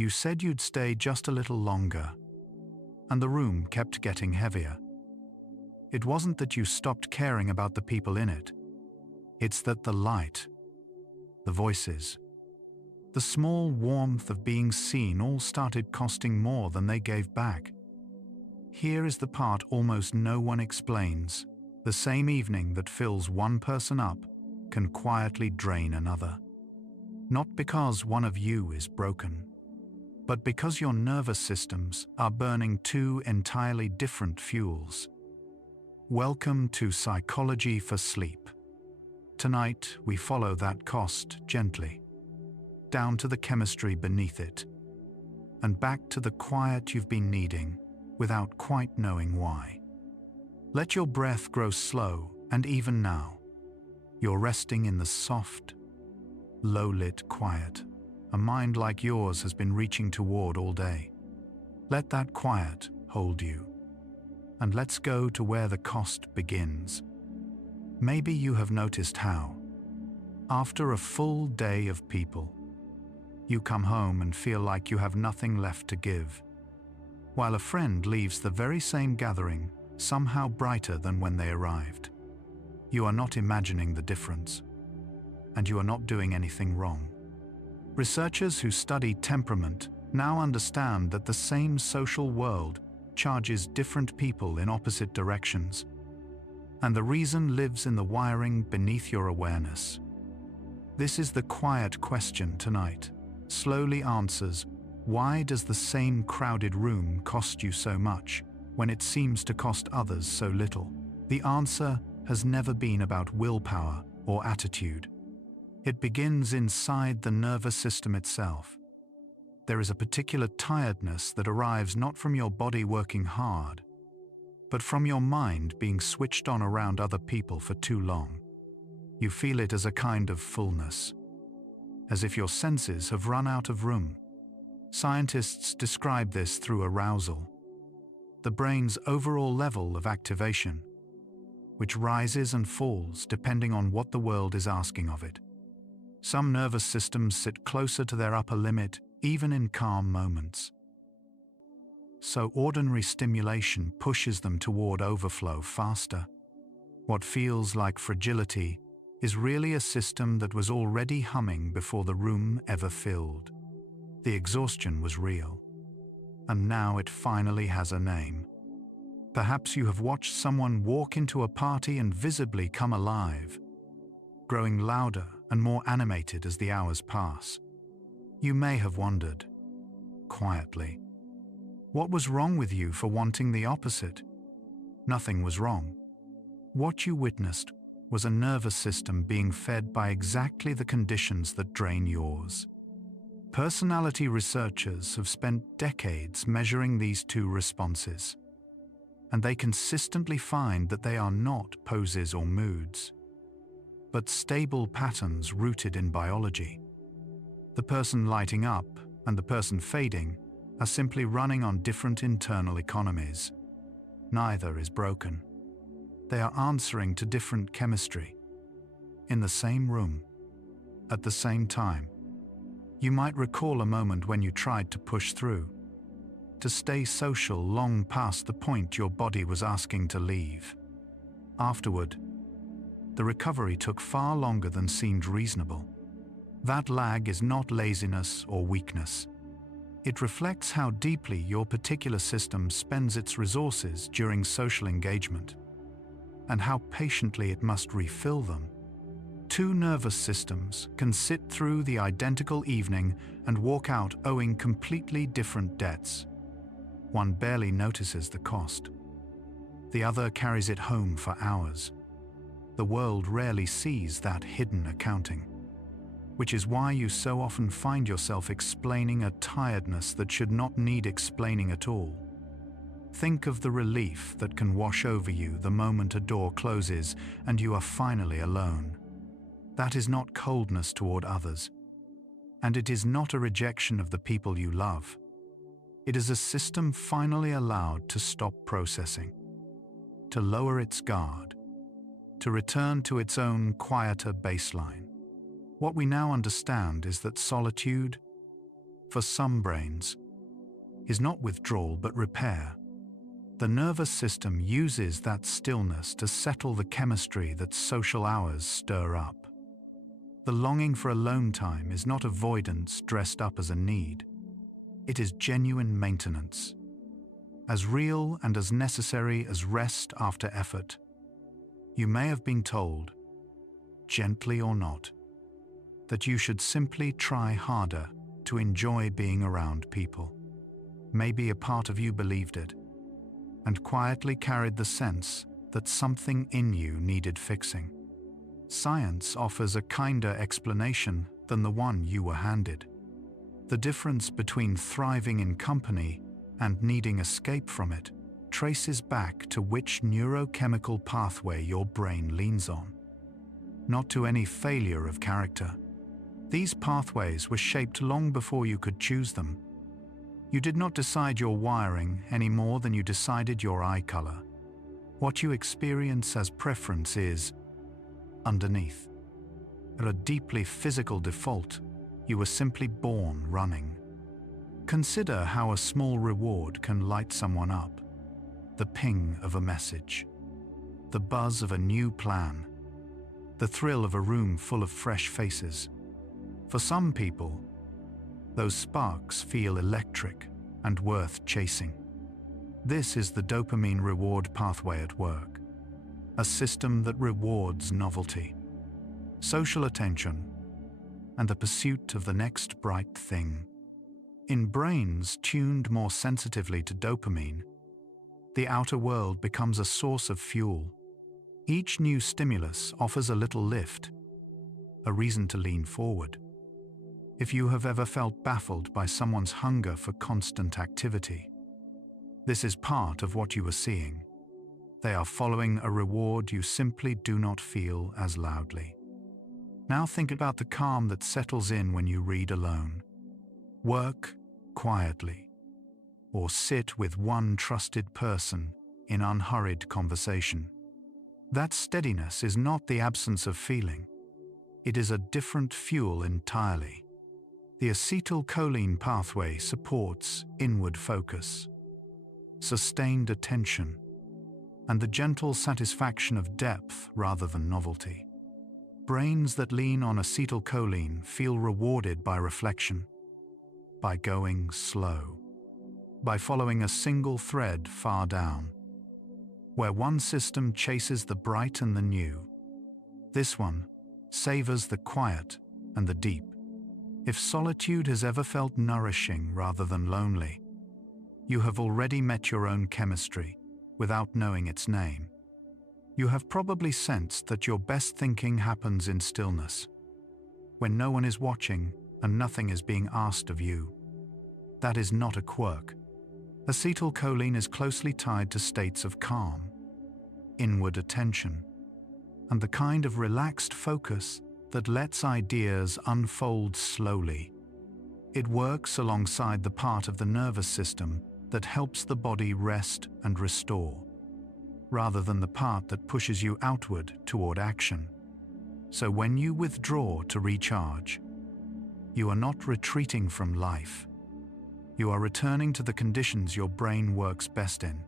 You said you'd stay just a little longer, and the room kept getting heavier. It wasn't that you stopped caring about the people in it. It's that the light, the voices, the small warmth of being seen all started costing more than they gave back. Here is the part almost no one explains. The same evening that fills one person up can quietly drain another. Not because one of you is broken, but because your nervous systems are burning two entirely different fuels. Welcome to Psychology for Sleep. Tonight, we follow that cost gently, down to the chemistry beneath it, and back to the quiet you've been needing without quite knowing why. Let your breath grow slow and even now. You're resting in the soft, low-lit quiet a mind like yours has been reaching toward all day. Let that quiet hold you. And let's go to where the cost begins. Maybe you have noticed how, after a full day of people, you come home and feel like you have nothing left to give, while a friend leaves the very same gathering somehow brighter than when they arrived. You are not imagining the difference, and you are not doing anything wrong. Researchers who study temperament now understand that the same social world charges different people in opposite directions, and the reason lives in the wiring beneath your awareness. This is the quiet question tonight. Slowly answers, why does the same crowded room cost you so much when it seems to cost others so little? The answer has never been about willpower or attitude. It begins inside the nervous system itself. There is a particular tiredness that arrives not from your body working hard, but from your mind being switched on around other people for too long. You feel it as a kind of fullness, as if your senses have run out of room. Scientists describe this through arousal, the brain's overall level of activation, which rises and falls depending on what the world is asking of it. Some nervous systems sit closer to their upper limit, even in calm moments. So ordinary stimulation pushes them toward overflow faster. What feels like fragility is really a system that was already humming before the room ever filled. The exhaustion was real, and now it finally has a name. Perhaps you have watched someone walk into a party and visibly come alive, growing louder and more animated as the hours pass. You may have wondered, quietly, what was wrong with you for wanting the opposite? Nothing was wrong. What you witnessed was a nervous system being fed by exactly the conditions that drain yours. Personality researchers have spent decades measuring these two responses, and they consistently find that they are not poses or moods, but stable patterns rooted in biology. The person lighting up and the person fading are simply running on different internal economies. Neither is broken. They are answering to different chemistry. In the same room, at the same time. You might recall a moment when you tried to push through, to stay social long past the point your body was asking to leave. Afterward, the recovery took far longer than seemed reasonable. That lag is not laziness or weakness. It reflects how deeply your particular system spends its resources during social engagement, and how patiently it must refill them. Two nervous systems can sit through the identical evening and walk out owing completely different debts. One barely notices the cost. The other carries it home for hours. The world rarely sees that hidden accounting, which is why you so often find yourself explaining a tiredness that should not need explaining at all. Think of the relief that can wash over you the moment a door closes and you are finally alone. That is not coldness toward others, and it is not a rejection of the people you love. It is a system finally allowed to stop processing, to lower its guard, to return to its own quieter baseline. What we now understand is that solitude, for some brains, is not withdrawal but repair. The nervous system uses that stillness to settle the chemistry that social hours stir up. The longing for alone time is not avoidance dressed up as a need. It is genuine maintenance, as real and as necessary as rest after effort. You may have been told, gently or not, that you should simply try harder to enjoy being around people. Maybe a part of you believed it, and quietly carried the sense that something in you needed fixing. Science offers a kinder explanation than the one you were handed. The difference between thriving in company and needing escape from it traces back to which neurochemical pathway your brain leans on, not to any failure of character. These pathways were shaped long before you could choose them. You did not decide your wiring any more than you decided your eye color. What you experience as preference is underneath. At a deeply physical default, you were simply born running. Consider how a small reward can light someone up. The ping of a message, the buzz of a new plan, the thrill of a room full of fresh faces. For some people, those sparks feel electric and worth chasing. This is the dopamine reward pathway at work, a system that rewards novelty, social attention, and the pursuit of the next bright thing. In brains tuned more sensitively to dopamine, the outer world becomes a source of fuel. Each new stimulus offers a little lift, a reason to lean forward. If you have ever felt baffled by someone's hunger for constant activity, this is part of what you are seeing. They are following a reward you simply do not feel as loudly. Now think about the calm that settles in when you read alone, work quietly, or sit with one trusted person in unhurried conversation. That steadiness is not the absence of feeling. It is a different fuel entirely. The acetylcholine pathway supports inward focus, sustained attention, and the gentle satisfaction of depth rather than novelty. Brains that lean on acetylcholine feel rewarded by reflection, by going slow, by following a single thread far down. Where one system chases the bright and the new, this one savors the quiet and the deep. If solitude has ever felt nourishing rather than lonely, you have already met your own chemistry without knowing its name. You have probably sensed that your best thinking happens in stillness, when no one is watching and nothing is being asked of you. That is not a quirk. Acetylcholine is closely tied to states of calm, inward attention, and the kind of relaxed focus that lets ideas unfold slowly. It works alongside the part of the nervous system that helps the body rest and restore, rather than the part that pushes you outward toward action. So when you withdraw to recharge, you are not retreating from life. You are returning to the conditions your brain works best in.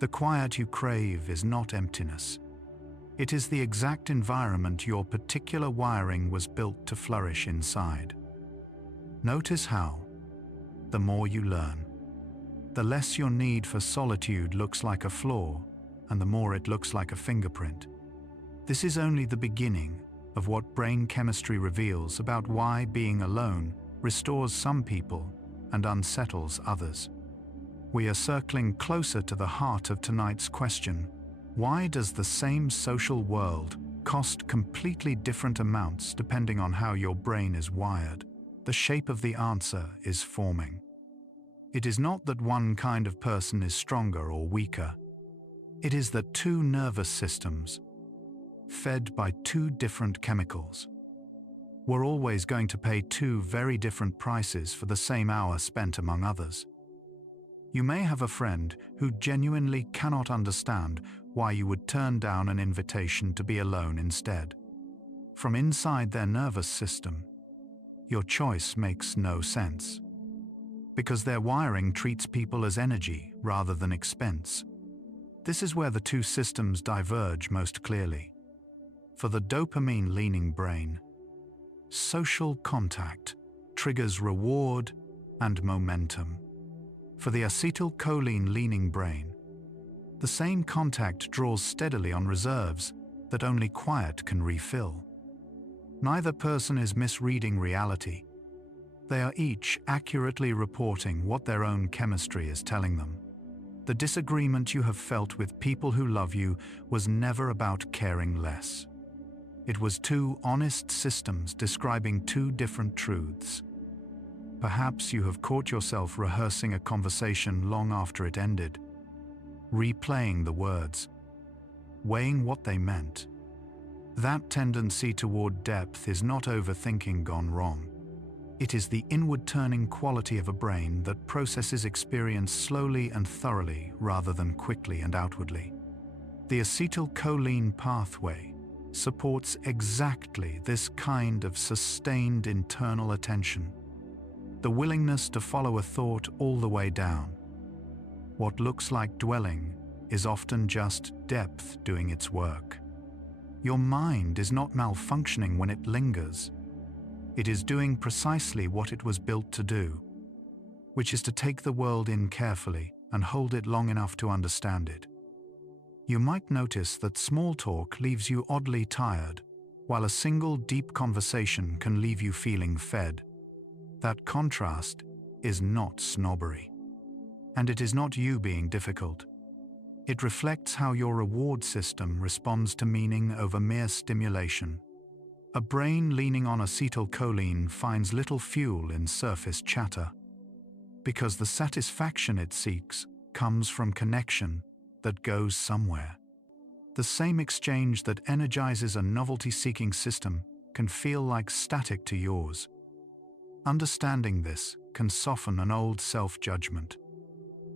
The quiet you crave is not emptiness. It is the exact environment your particular wiring was built to flourish inside. Notice how, the more you learn, the less your need for solitude looks like a flaw, and the more it looks like a fingerprint. This is only the beginning of what brain chemistry reveals about why being alone restores some people and unsettles others. We are circling closer to the heart of tonight's question: why does the same social world cost completely different amounts depending on how your brain is wired? The shape of the answer is forming. It is not that one kind of person is stronger or weaker. It is that two nervous systems, fed by two different chemicals, were always going to pay two very different prices for the same hour spent among others. You may have a friend who genuinely cannot understand why you would turn down an invitation to be alone instead. From inside their nervous system, your choice makes no sense. because their wiring treats people as energy rather than expense. This is where the two systems diverge most clearly. For the dopamine-leaning brain, social contact triggers reward and momentum. For the acetylcholine-leaning brain, the same contact draws steadily on reserves that only quiet can refill. Neither person is misreading reality. They are each accurately reporting what their own chemistry is telling them. The disagreement you have felt with people who love you was never about caring less. It was two honest systems describing two different truths. Perhaps you have caught yourself rehearsing a conversation long after it ended, replaying the words, weighing what they meant. That tendency toward depth is not overthinking gone wrong. It is the inward-turning quality of a brain that processes experience slowly and thoroughly rather than quickly and outwardly. The acetylcholine pathway supports exactly this kind of sustained internal attention, the willingness to follow a thought all the way down. What looks like dwelling is often just depth doing its work. Your mind is not malfunctioning when it lingers. It is doing precisely what it was built to do, which is to take the world in carefully and hold it long enough to understand it. You might notice that small talk leaves you oddly tired, while a single deep conversation can leave you feeling fed. That contrast is not snobbery. And it is not you being difficult. It reflects how your reward system responds to meaning over mere stimulation. A brain leaning on acetylcholine finds little fuel in surface chatter, because the satisfaction it seeks comes from connection that goes somewhere. The same exchange that energizes a novelty-seeking system can feel like static to yours. Understanding this can soften an old self-judgment.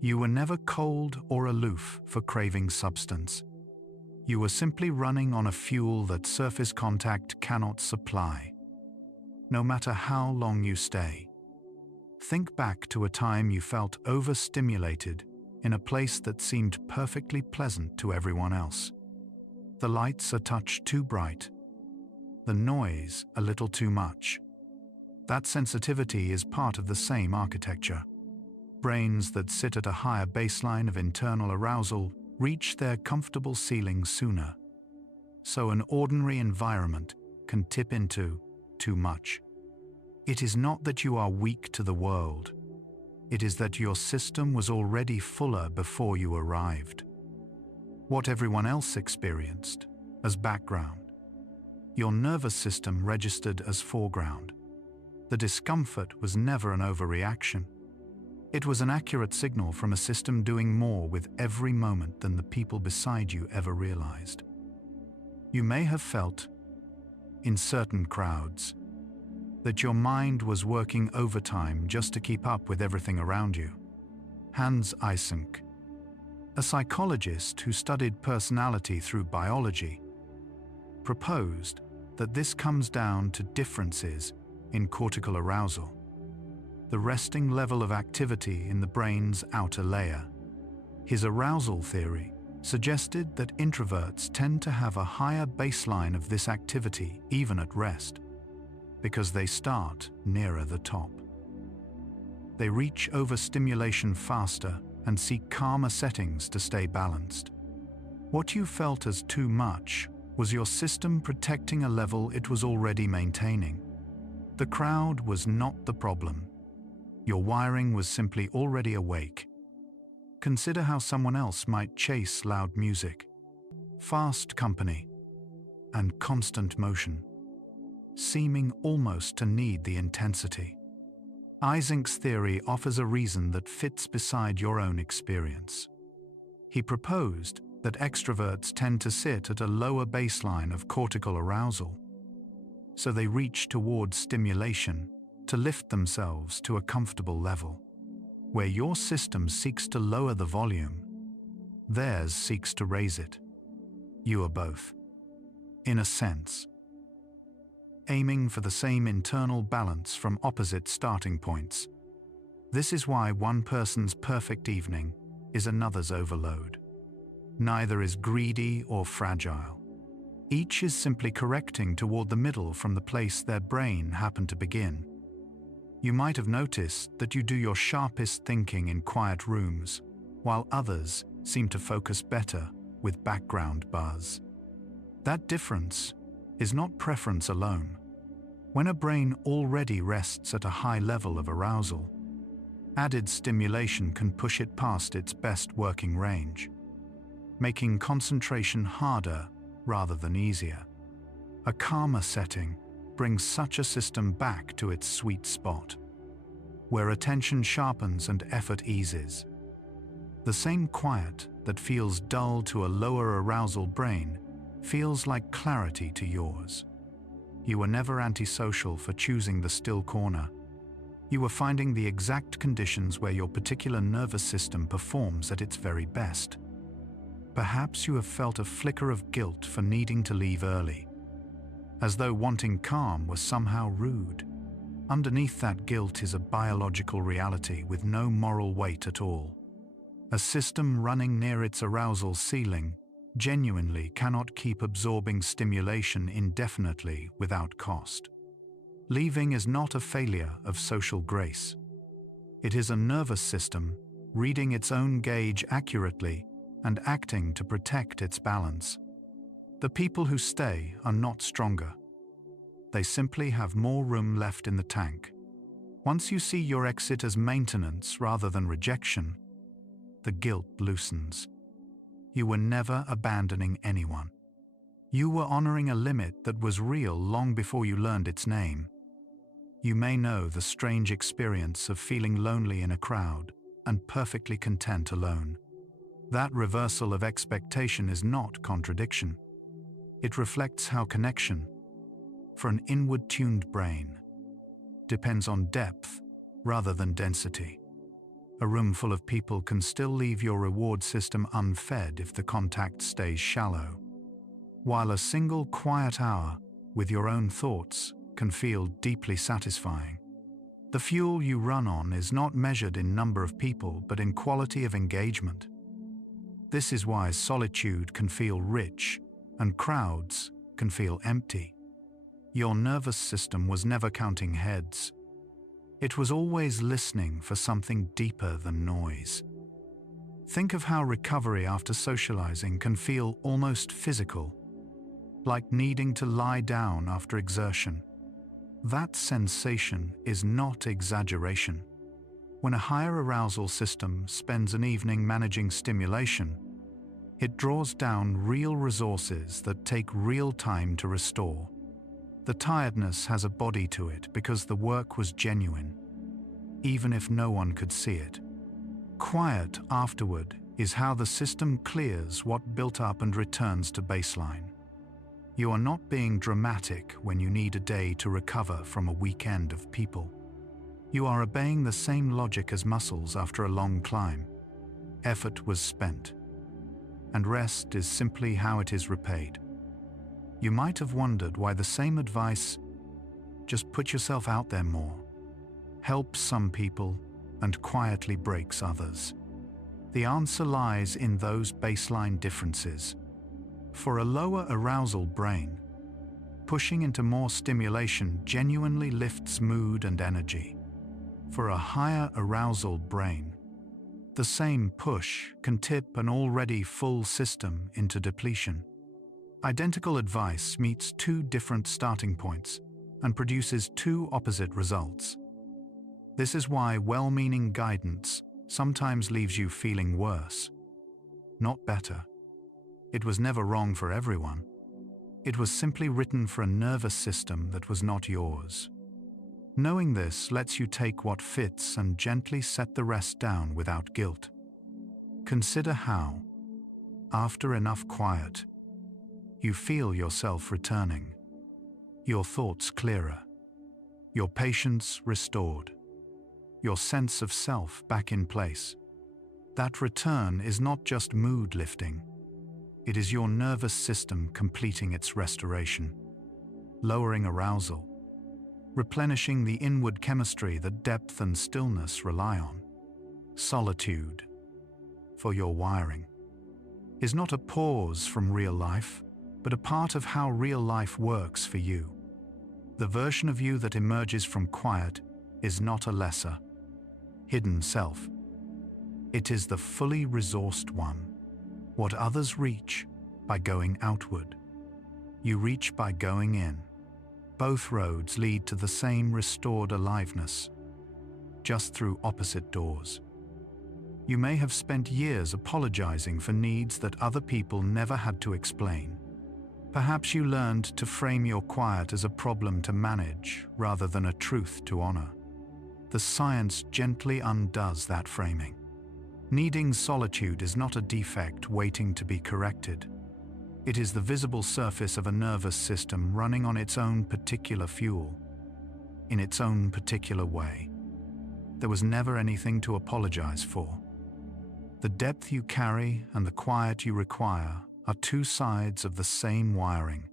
You were never cold or aloof for craving substance. You were simply running on a fuel that surface contact cannot supply. No matter how long you stay, think back to a time you felt overstimulated in a place that seemed perfectly pleasant to everyone else. The lights a touch too bright, the noise a little too much. That sensitivity is part of the same architecture. Brains that sit at a higher baseline of internal arousal reach their comfortable ceiling sooner. So an ordinary environment can tip into too much. It is not that you are weak to the world. It is that your system was already fuller before you arrived. What everyone else experienced as background, your nervous system registered as foreground. The discomfort was never an overreaction. It was an accurate signal from a system doing more with every moment than the people beside you ever realized. You may have felt, in certain crowds, that your mind was working overtime just to keep up with everything around you. Hans Eysenck, a psychologist who studied personality through biology, proposed that this comes down to differences in cortical arousal, the resting level of activity in the brain's outer layer. His arousal theory suggested that introverts tend to have a higher baseline of this activity even at rest, because they start nearer the top. They reach overstimulation faster and seek calmer settings to stay balanced. What you felt as too much was your system protecting a level it was already maintaining. The crowd was not the problem. Your wiring was simply already awake. Consider how someone else might chase loud music, fast company, and constant motion, seeming almost to need the intensity. Eysenck's theory offers a reason that fits beside your own experience. He proposed that extroverts tend to sit at a lower baseline of cortical arousal, so they reach towards stimulation to lift themselves to a comfortable level. Where your system seeks to lower the volume, theirs seeks to raise it. You are both, in a sense, aiming for the same internal balance from opposite starting points. This is why one person's perfect evening is another's overload. Neither is greedy or fragile. Each is simply correcting toward the middle from the place their brain happened to begin. You might have noticed that you do your sharpest thinking in quiet rooms, while others seem to focus better with background buzz. That difference is not preference alone. When a brain already rests at a high level of arousal, added stimulation can push it past its best working range, making concentration harder rather than easier. A calmer setting brings such a system back to its sweet spot, where attention sharpens and effort eases. The same quiet that feels dull to a lower arousal brain feels like clarity to yours. You were never antisocial for choosing the still corner. You were finding the exact conditions where your particular nervous system performs at its very best. Perhaps you have felt a flicker of guilt for needing to leave early, as though wanting calm was somehow rude. Underneath that guilt is a biological reality with no moral weight at all. A system running near its arousal ceiling genuinely cannot keep absorbing stimulation indefinitely without cost. Leaving is not a failure of social grace. It is a nervous system reading its own gauge accurately and acting to protect its balance. The people who stay are not stronger. They simply have more room left in the tank. Once you see your exit as maintenance rather than rejection, the guilt loosens. You were never abandoning anyone. You were honoring a limit that was real long before you learned its name. You may know the strange experience of feeling lonely in a crowd and perfectly content alone. That reversal of expectation is not contradiction. It reflects how connection, for an inward-tuned brain, depends on depth rather than density. A room full of people can still leave your reward system unfed if the contact stays shallow, while a single quiet hour with your own thoughts can feel deeply satisfying. The fuel you run on is not measured in number of people but in quality of engagement. This is why solitude can feel rich and crowds can feel empty. Your nervous system was never counting heads. It was always listening for something deeper than noise. Think of how recovery after socializing can feel almost physical, like needing to lie down after exertion. That sensation is not exaggeration. When a higher arousal system spends an evening managing stimulation, it draws down real resources that take real time to restore. The tiredness has a body to it because the work was genuine, even if no one could see it. Quiet afterward is how the system clears what built up and returns to baseline. You are not being dramatic when you need a day to recover from a weekend of people. You are obeying the same logic as muscles after a long climb. Effort was spent, and rest is simply how it is repaid. You might have wondered why the same advice, just put yourself out there more, helps some people and quietly breaks others. The answer lies in those baseline differences. For a lower arousal brain, pushing into more stimulation genuinely lifts mood and energy. For a higher arousal brain, the same push can tip an already full system into depletion. Identical advice meets two different starting points and produces two opposite results. This is why well-meaning guidance sometimes leaves you feeling worse, not better. It was never wrong for everyone. It was simply written for a nervous system that was not yours. Knowing this lets you take what fits and gently set the rest down without guilt. Consider how, after enough quiet, you feel yourself returning, your thoughts clearer, your patience restored, your sense of self back in place. That return is not just mood lifting. It is your nervous system completing its restoration, lowering arousal, replenishing the inward chemistry that depth and stillness rely on. Solitude, for your wiring, is not a pause from real life, but a part of how real life works for you. The version of you that emerges from quiet is not a lesser, hidden self. It is the fully resourced one. What others reach by going outward, you reach by going in. Both roads lead to the same restored aliveness, just through opposite doors. You may have spent years apologizing for needs that other people never had to explain. Perhaps you learned to frame your quiet as a problem to manage rather than a truth to honor. The science gently undoes that framing. Needing solitude is not a defect waiting to be corrected. It is the visible surface of a nervous system running on its own particular fuel, in its own particular way. There was never anything to apologize for. The depth you carry and the quiet you require are two sides of the same wiring.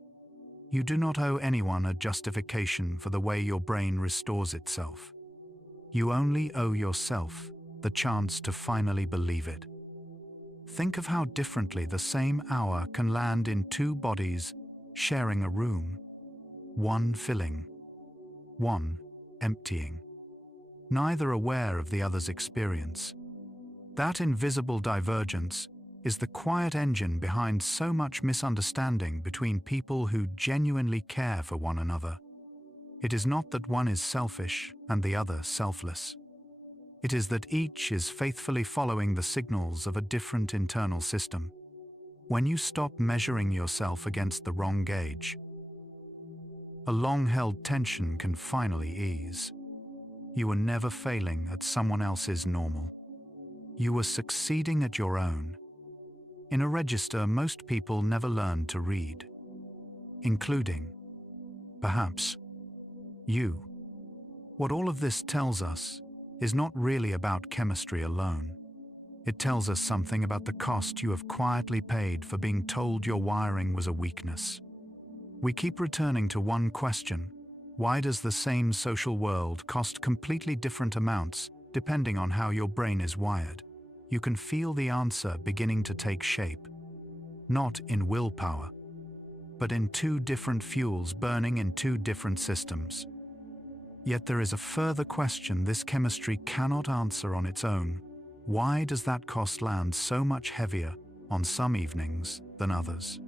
You do not owe anyone a justification for the way your brain restores itself. You only owe yourself the chance to finally believe it. Think of how differently the same hour can land in two bodies sharing a room, one filling, one emptying, neither aware of the other's experience. That invisible divergence is the quiet engine behind so much misunderstanding between people who genuinely care for one another. It is not that one is selfish and the other selfless. It is that each is faithfully following the signals of a different internal system. When you stop measuring yourself against the wrong gauge, a long-held tension can finally ease. You were never failing at someone else's normal. You were succeeding at your own, in a register most people never learn to read, including, perhaps, you. What all of this tells us is not really about chemistry alone. It tells us something about the cost you have quietly paid for being told your wiring was a weakness. We keep returning to one question: why does the same social world cost completely different amounts depending on how your brain is wired? You can feel the answer beginning to take shape, not in willpower, but in two different fuels burning in two different systems. Yet there is a further question this chemistry cannot answer on its own. Why does that cost land so much heavier on some evenings than others?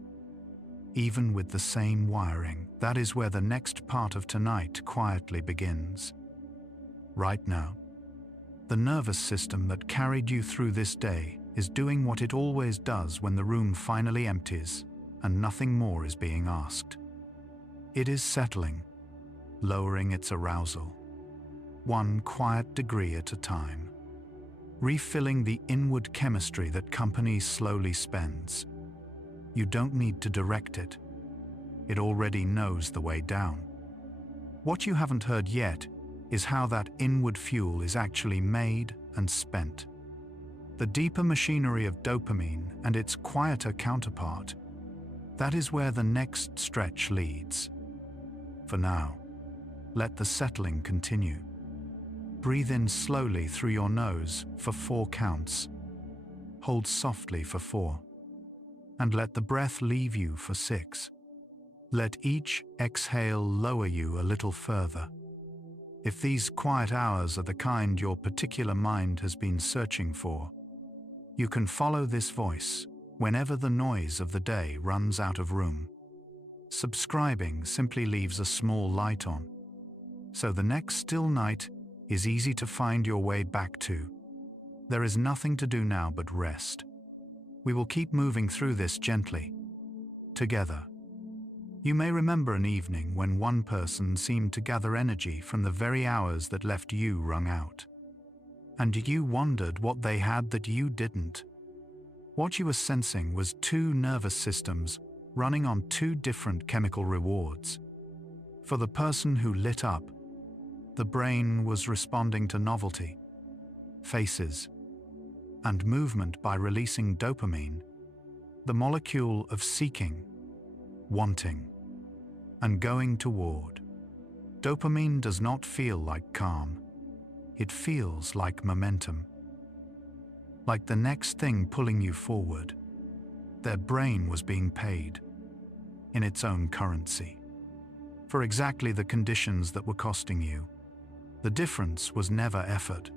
Even with the same wiring, that is where the next part of tonight quietly begins. Right now, the nervous system that carried you through this day is doing what it always does when the room finally empties and nothing more is being asked. It is settling, lowering its arousal, one quiet degree at a time, refilling the inward chemistry that company slowly spends. You don't need to direct it. It already knows the way down. What you haven't heard yet is how that inward fuel is actually made and spent. The deeper machinery of dopamine and its quieter counterpart, that is where the next stretch leads. For now, let the settling continue. Breathe in slowly through your nose for 4 counts. Hold softly for 4. And let the breath leave you for 6. Let each exhale lower you a little further. If these quiet hours are the kind your particular mind has been searching for, you can follow this voice whenever the noise of the day runs out of room. Subscribing simply leaves a small light on, so the next still night is easy to find your way back to. There is nothing to do now but rest. We will keep moving through this gently, together. You may remember an evening when one person seemed to gather energy from the very hours that left you wrung out. And you wondered what they had that you didn't. What you were sensing was 2 nervous systems running on 2 different chemical rewards. For the person who lit up, the brain was responding to novelty, faces, and movement by releasing dopamine, the molecule of seeking, wanting, and going toward. Dopamine does not feel like calm. It feels like momentum. Like the next thing pulling you forward. Their brain was being paid, in its own currency, for exactly the conditions that were costing you. The difference was never effort.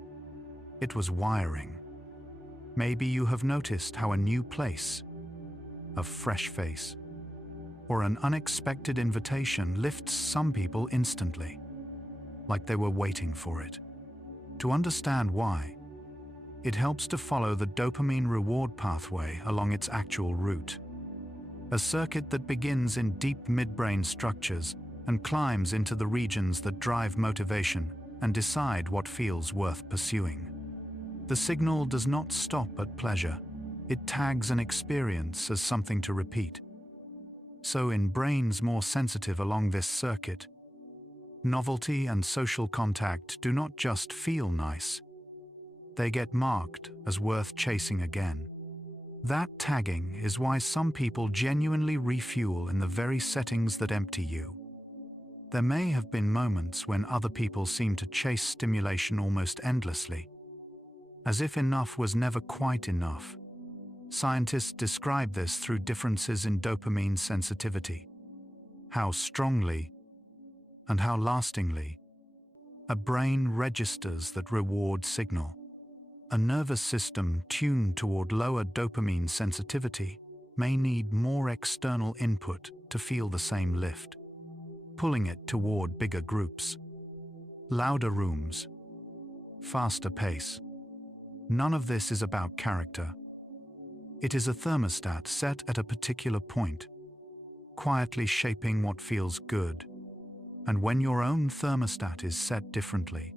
It was wiring. Maybe you have noticed how a new place, a fresh face, or an unexpected invitation lifts some people instantly, like they were waiting for it. To understand why, it helps to follow the dopamine reward pathway along its actual route. A circuit that begins in deep midbrain structures and climbs into the regions that drive motivation and decide what feels worth pursuing. The signal does not stop at pleasure. It tags an experience as something to repeat. So in brains more sensitive along this circuit, novelty and social contact do not just feel nice. They get marked as worth chasing again. That tagging is why some people genuinely refuel in the very settings that empty you. There may have been moments when other people seem to chase stimulation almost endlessly, as if enough was never quite enough. Scientists describe this through differences in dopamine sensitivity. How strongly and how lastingly a brain registers that reward signal. A nervous system tuned toward lower dopamine sensitivity may need more external input to feel the same lift, pulling it toward bigger groups, louder rooms, faster pace. None of this is about character. It is a thermostat set at a particular point, quietly shaping what feels good. And when your own thermostat is set differently,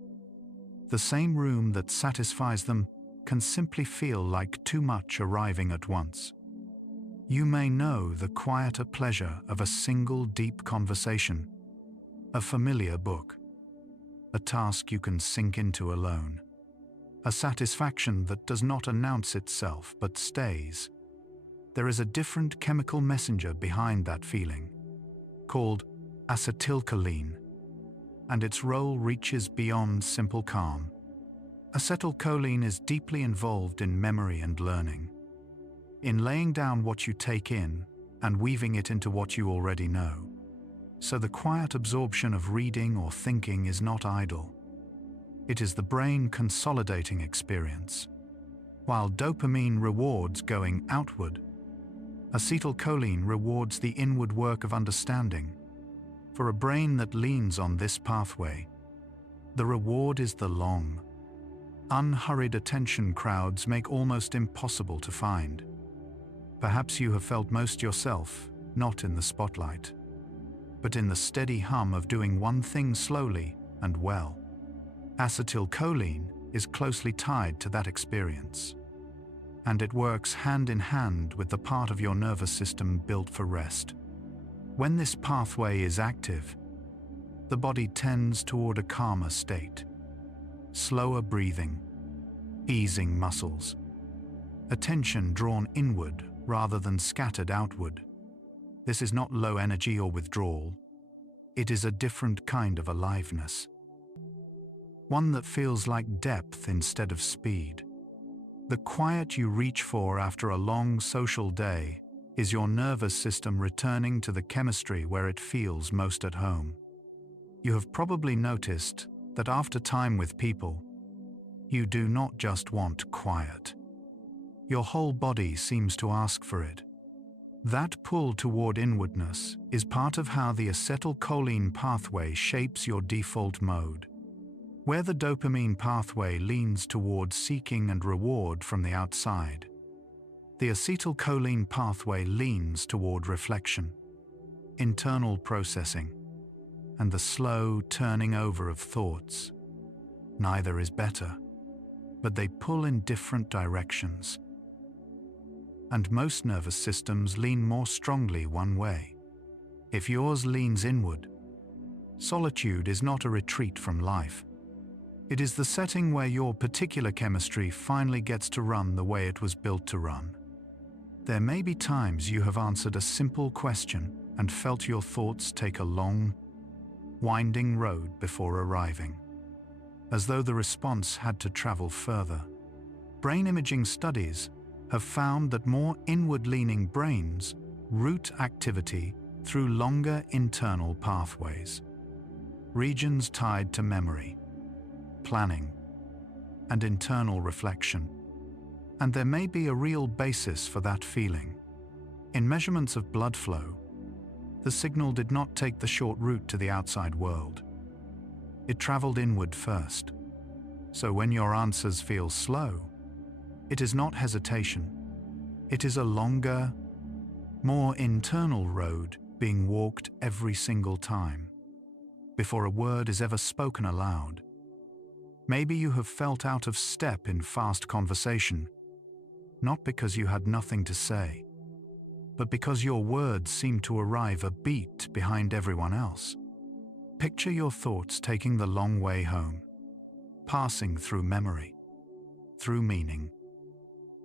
the same room that satisfies them can simply feel like too much arriving at once. You may know the quieter pleasure of a single deep conversation, a familiar book, a task you can sink into alone, a satisfaction that does not announce itself but stays. There is a different chemical messenger behind that feeling, called acetylcholine, and its role reaches beyond simple calm. Acetylcholine is deeply involved in memory and learning, in laying down what you take in and weaving it into what you already know. So the quiet absorption of reading or thinking is not idle. It is the brain consolidating experience. While dopamine rewards going outward, acetylcholine rewards the inward work of understanding. For a brain that leans on this pathway, the reward is the long, unhurried attention crowds make almost impossible to find. Perhaps you have felt most yourself, not in the spotlight, but in the steady hum of doing one thing slowly and well. Acetylcholine is closely tied to that experience, and it works hand in hand with the part of your nervous system built for rest. When this pathway is active, the body tends toward a calmer state, slower breathing, easing muscles, attention drawn inward rather than scattered outward. This is not low energy or withdrawal. It is a different kind of aliveness, one that feels like depth instead of speed. The quiet you reach for after a long social day is your nervous system returning to the chemistry where it feels most at home. You have probably noticed that after time with people, you do not just want quiet. Your whole body seems to ask for it. That pull toward inwardness is part of how the acetylcholine pathway shapes your default mode. Where the dopamine pathway leans toward seeking and reward from the outside, the acetylcholine pathway leans toward reflection, internal processing, and the slow turning over of thoughts. Neither is better, but they pull in different directions. And most nervous systems lean more strongly one way. If yours leans inward, solitude is not a retreat from life. It is the setting where your particular chemistry finally gets to run the way it was built to run. There may be times you have answered a simple question and felt your thoughts take a long, winding road before arriving, as though the response had to travel further. Brain imaging studies have found that more inward-leaning brains route activity through longer internal pathways, regions tied to memory, planning, and internal reflection. And there may be a real basis for that feeling. In measurements of blood flow, the signal did not take the short route to the outside world. It traveled inward first. So when your answers feel slow, it is not hesitation. It is a longer, more internal road being walked every single time, before a word is ever spoken aloud. Maybe you have felt out of step in fast conversation, not because you had nothing to say, but because your words seem to arrive a beat behind everyone else. Picture your thoughts taking the long way home, passing through memory, through meaning,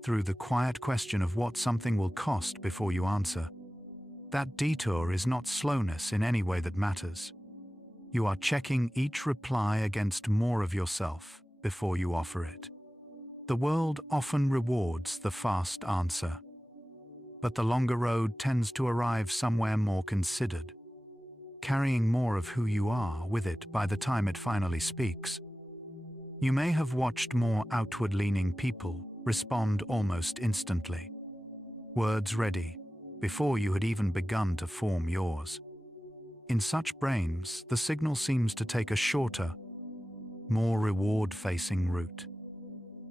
through the quiet question of what something will cost before you answer. That detour is not slowness in any way that matters. You are checking each reply against more of yourself before you offer it. The world often rewards the fast answer, but the longer road tends to arrive somewhere more considered, carrying more of who you are with it by the time it finally speaks. You may have watched more outward-leaning people respond almost instantly, words ready, before you had even begun to form yours. In such brains, the signal seems to take a shorter, more reward-facing route,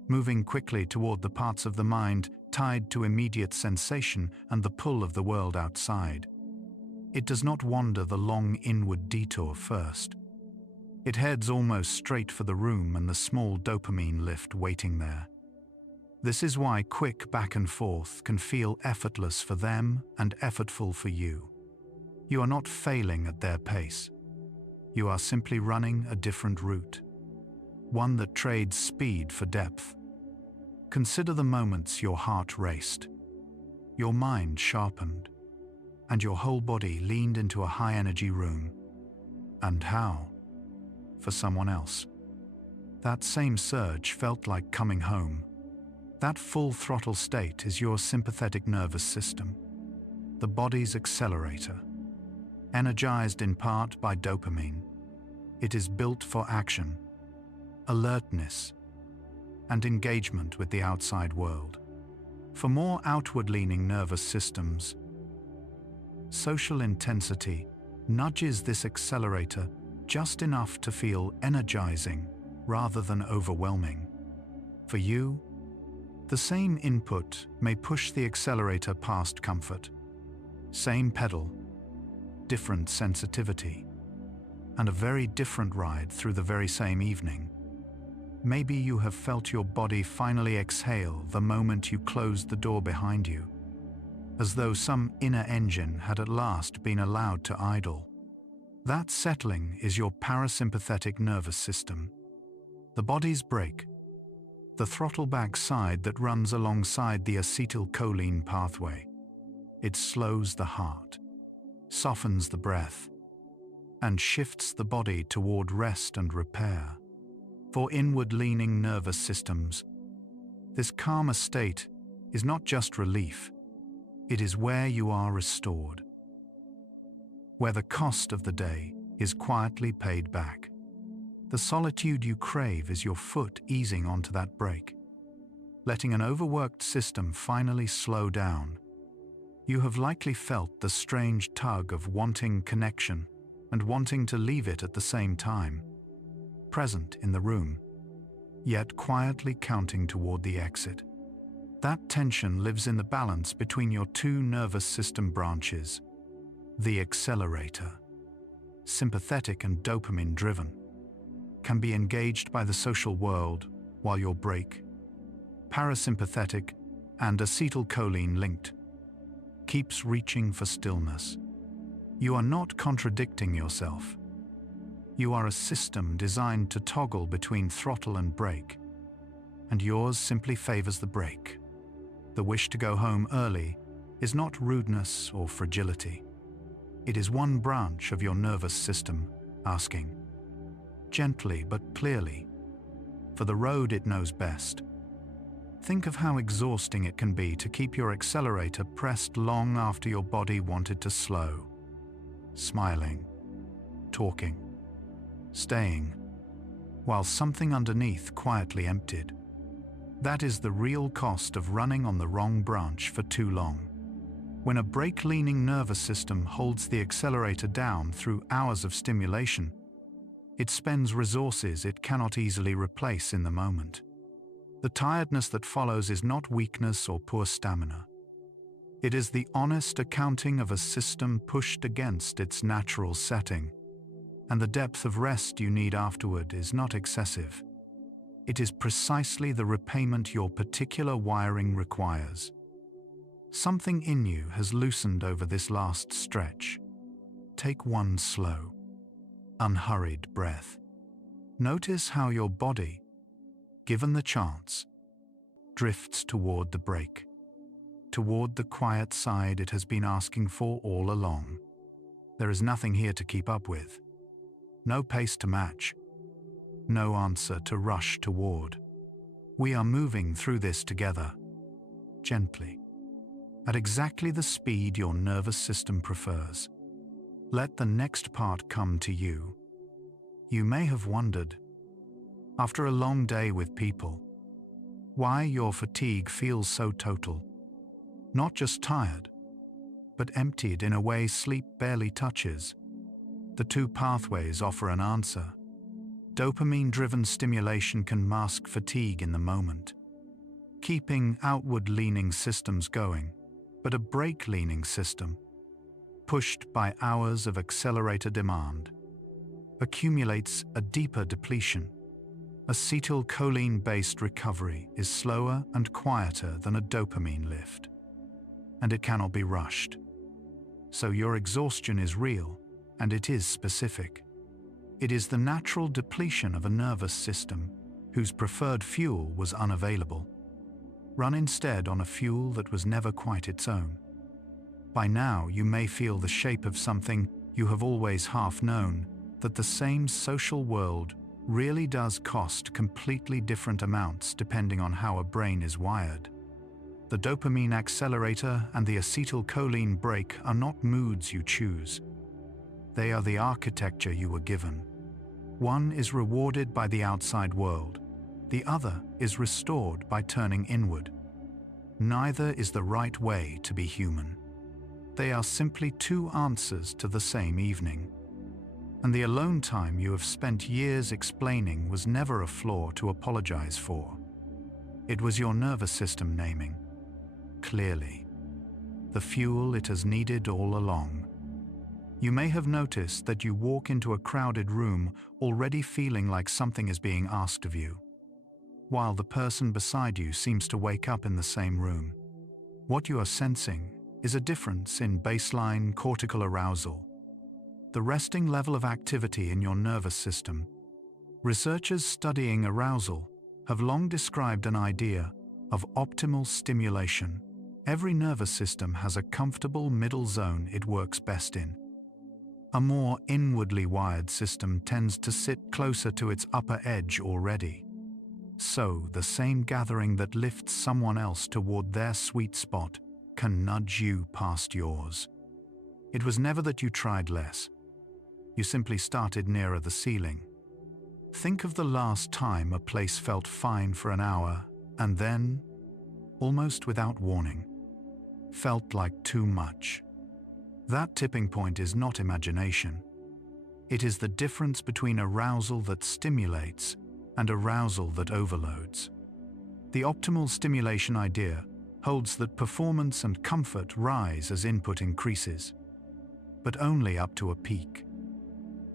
moving quickly toward the parts of the mind tied to immediate sensation and the pull of the world outside. It does not wander the long inward detour first. It heads almost straight for the room and the small dopamine lift waiting there. This is why quick back and forth can feel effortless for them and effortful for you. You are not failing at their pace. You are simply running a different route, one that trades speed for depth. Consider the moments your heart raced, your mind sharpened, and your whole body leaned into a high-energy room. And how, for someone else, that same surge felt like coming home. That full throttle state is your sympathetic nervous system, the body's accelerator, energized in part by dopamine. It is built for action, alertness, and engagement with the outside world. For more outward-leaning nervous systems, social intensity nudges this accelerator just enough to feel energizing rather than overwhelming. For you, the same input may push the accelerator past comfort. Same pedal, different sensitivity, and a very different ride through the very same evening. Maybe you have felt your body finally exhale the moment you closed the door behind you, as though some inner engine had at last been allowed to idle. That settling is your parasympathetic nervous system, the body's brake, the throttle back side that runs alongside the acetylcholine pathway. It slows the heart, softens the breath, and shifts the body toward rest and repair. For inward-leaning nervous systems, this calmer state is not just relief, it is where you are restored, where the cost of the day is quietly paid back. The solitude you crave is your foot easing onto that brake, letting an overworked system finally slow down. You have likely felt the strange tug of wanting connection and wanting to leave it at the same time, present in the room, yet quietly counting toward the exit. That tension lives in the balance between your two nervous system branches, the accelerator, sympathetic and dopamine-driven, can be engaged by the social world while your brake, parasympathetic and acetylcholine-linked, keeps reaching for stillness. You are not contradicting yourself. You are a system designed to toggle between throttle and brake, and yours simply favors the brake. The wish to go home early is not rudeness or fragility. It is one branch of your nervous system asking, gently but clearly, for the road it knows best. Think of how exhausting it can be to keep your accelerator pressed long after your body wanted to slow. Smiling, talking, staying, while something underneath quietly emptied. That is the real cost of running on the wrong branch for too long. When a brake-leaning nervous system holds the accelerator down through hours of stimulation, it spends resources it cannot easily replace in the moment. The tiredness that follows is not weakness or poor stamina. It is the honest accounting of a system pushed against its natural setting, and the depth of rest you need afterward is not excessive. It is precisely the repayment your particular wiring requires. Something in you has loosened over this last stretch. Take one slow, unhurried breath. Notice how your body, given the chance, drifts toward the brake, toward the quiet side it has been asking for all along. There is nothing here to keep up with, no pace to match, no answer to rush toward. We are moving through this together, gently, at exactly the speed your nervous system prefers. Let the next part come to you. You may have wondered, after a long day with people, why your fatigue feels so total. Not just tired, but emptied in a way sleep barely touches. The two pathways offer an answer. Dopamine-driven stimulation can mask fatigue in the moment, keeping outward-leaning systems going, but a brake-leaning system, pushed by hours of accelerator demand, accumulates a deeper depletion. Acetylcholine-based recovery is slower and quieter than a dopamine lift, and it cannot be rushed. So your exhaustion is real, and it is specific. It is the natural depletion of a nervous system whose preferred fuel was unavailable. Run instead on a fuel that was never quite its own. By now you may feel the shape of something you have always half known, that the same social world really does cost completely different amounts depending on how a brain is wired. The dopamine accelerator and the acetylcholine brake are not moods you choose. They are the architecture you were given. One is rewarded by the outside world. The other is restored by turning inward. Neither is the right way to be human. They are simply two answers to the same evening. And the alone time you have spent years explaining was never a flaw to apologize for. It was your nervous system naming, clearly, the fuel it has needed all along. You may have noticed that you walk into a crowded room already feeling like something is being asked of you, while the person beside you seems to wake up in the same room. What you are sensing is a difference in baseline cortical arousal, the resting level of activity in your nervous system. Researchers studying arousal have long described an idea of optimal stimulation. Every nervous system has a comfortable middle zone it works best in. A more inwardly wired system tends to sit closer to its upper edge already. So, the same gathering that lifts someone else toward their sweet spot can nudge you past yours. It was never that you tried less. You simply started nearer the ceiling. Think of the last time a place felt fine for an hour and then, almost without warning, felt like too much. That tipping point is not imagination. It is the difference between arousal that stimulates and arousal that overloads. The optimal stimulation idea holds that performance and comfort rise as input increases, but only up to a peak,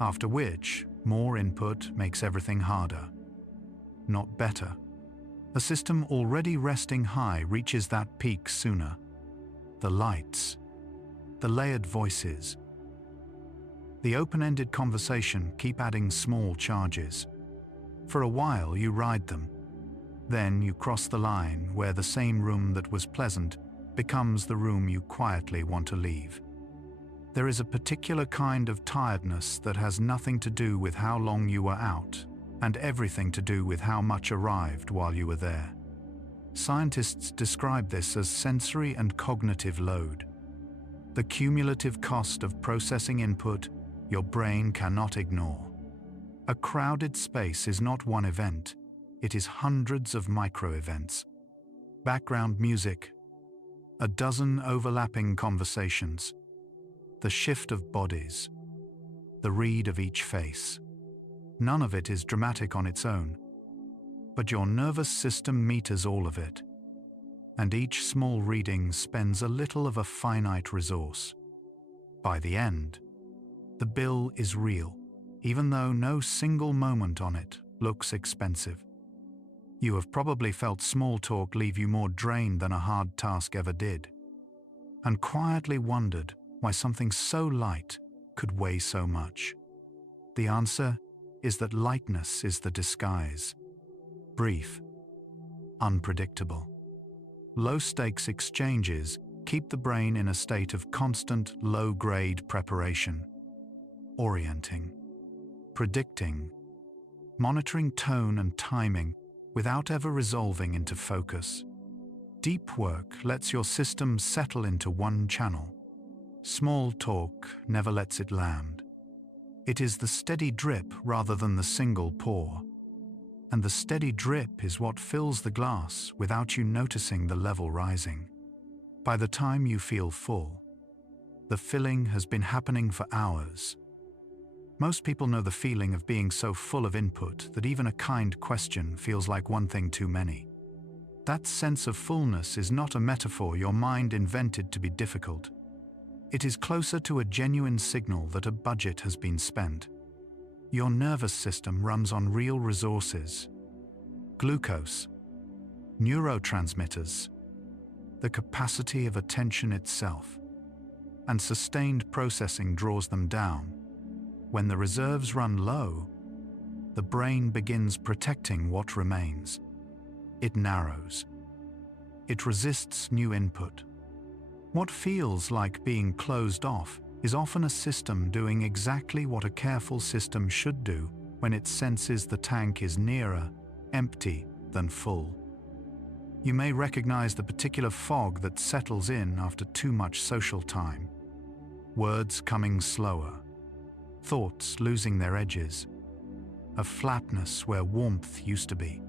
after which more input makes everything harder, not better. A system already resting high reaches that peak sooner. The lights, the layered voices, the open-ended conversation keep adding small charges. For a while you ride them. Then you cross the line where the same room that was pleasant becomes the room you quietly want to leave. There is a particular kind of tiredness that has nothing to do with how long you were out, and everything to do with how much arrived while you were there. Scientists describe this as sensory and cognitive load. The cumulative cost of processing input your brain cannot ignore. A crowded space is not one event, it is hundreds of micro-events. Background music, a dozen overlapping conversations, the shift of bodies, the read of each face. None of it is dramatic on its own, but your nervous system meters all of it, and each small reading spends a little of a finite resource. By the end, the bill is real, even though no single moment on it looks expensive. You have probably felt small talk leave you more drained than a hard task ever did, and quietly wondered why something so light could weigh so much. The answer is that lightness is the disguise. Brief, unpredictable. Low-stakes exchanges keep the brain in a state of constant low-grade preparation, orienting, predicting, monitoring tone and timing without ever resolving into focus. Deep work lets your system settle into one channel. Small talk never lets it land. It is the steady drip rather than the single pour. And the steady drip is what fills the glass without you noticing the level rising. By the time you feel full, the filling has been happening for hours. Most people know the feeling of being so full of input that even a kind question feels like one thing too many. That sense of fullness is not a metaphor your mind invented to be difficult. It is closer to a genuine signal that a budget has been spent. Your nervous system runs on real resources: glucose, neurotransmitters, the capacity of attention itself, and sustained processing draws them down. When the reserves run low, the brain begins protecting what remains. It narrows. It resists new input. What feels like being closed off is often a system doing exactly what a careful system should do when it senses the tank is nearer empty than full. You may recognize the particular fog that settles in after too much social time. Words coming slower, thoughts losing their edges, a flatness where warmth used to be.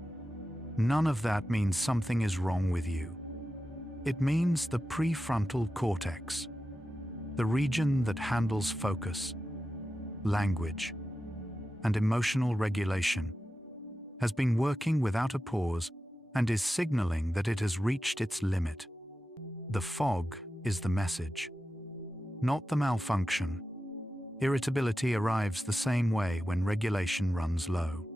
None of that means something is wrong with you. It means the prefrontal cortex, the region that handles focus, language, and emotional regulation, has been working without a pause and is signaling that it has reached its limit. The fog is the message, not the malfunction. Irritability arrives the same way when regulation runs low.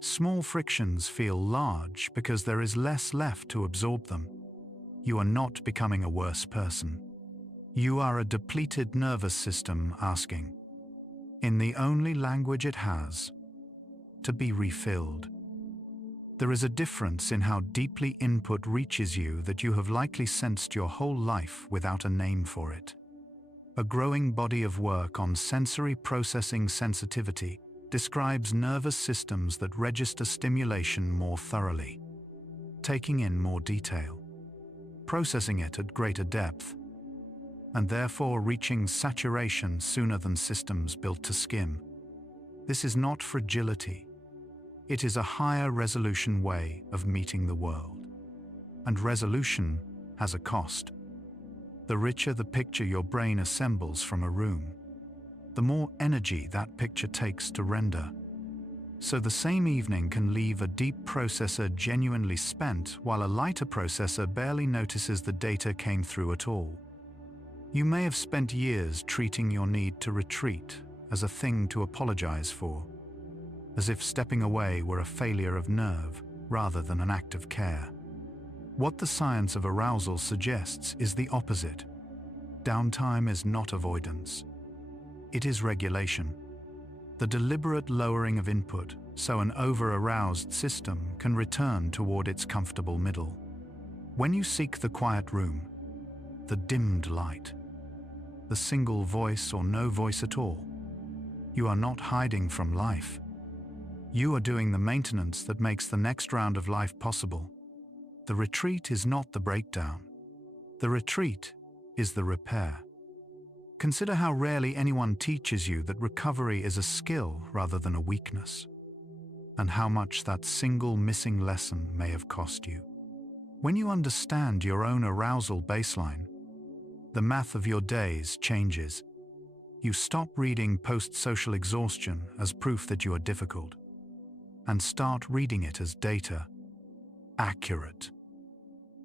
Small frictions feel large because there is less left to absorb them. You are not becoming a worse person. You are a depleted nervous system asking, in the only language it has, to be refilled. There is a difference in how deeply input reaches you that you have likely sensed your whole life without a name for it. A growing body of work on sensory processing sensitivity describes nervous systems that register stimulation more thoroughly, taking in more detail, processing it at greater depth, and therefore reaching saturation sooner than systems built to skim. This is not fragility. It is a higher resolution way of meeting the world. And resolution has a cost. The richer the picture your brain assembles from a room, the more energy that picture takes to render. So the same evening can leave a deep processor genuinely spent while a lighter processor barely notices the data came through at all. You may have spent years treating your need to retreat as a thing to apologize for, as if stepping away were a failure of nerve rather than an act of care. What the science of arousal suggests is the opposite. Downtime is not avoidance. It is regulation. The deliberate lowering of input so an over-aroused system can return toward its comfortable middle. When you seek the quiet room, the dimmed light, the single voice or no voice at all. You are not hiding from life. You are doing the maintenance that makes the next round of life possible. The retreat is not the breakdown. The retreat is the repair. Consider how rarely anyone teaches you that recovery is a skill rather than a weakness, and how much that single missing lesson may have cost you. When you understand your own arousal baseline, the math of your days changes. You stop reading post-social exhaustion as proof that you are difficult, and start reading it as data, accurate,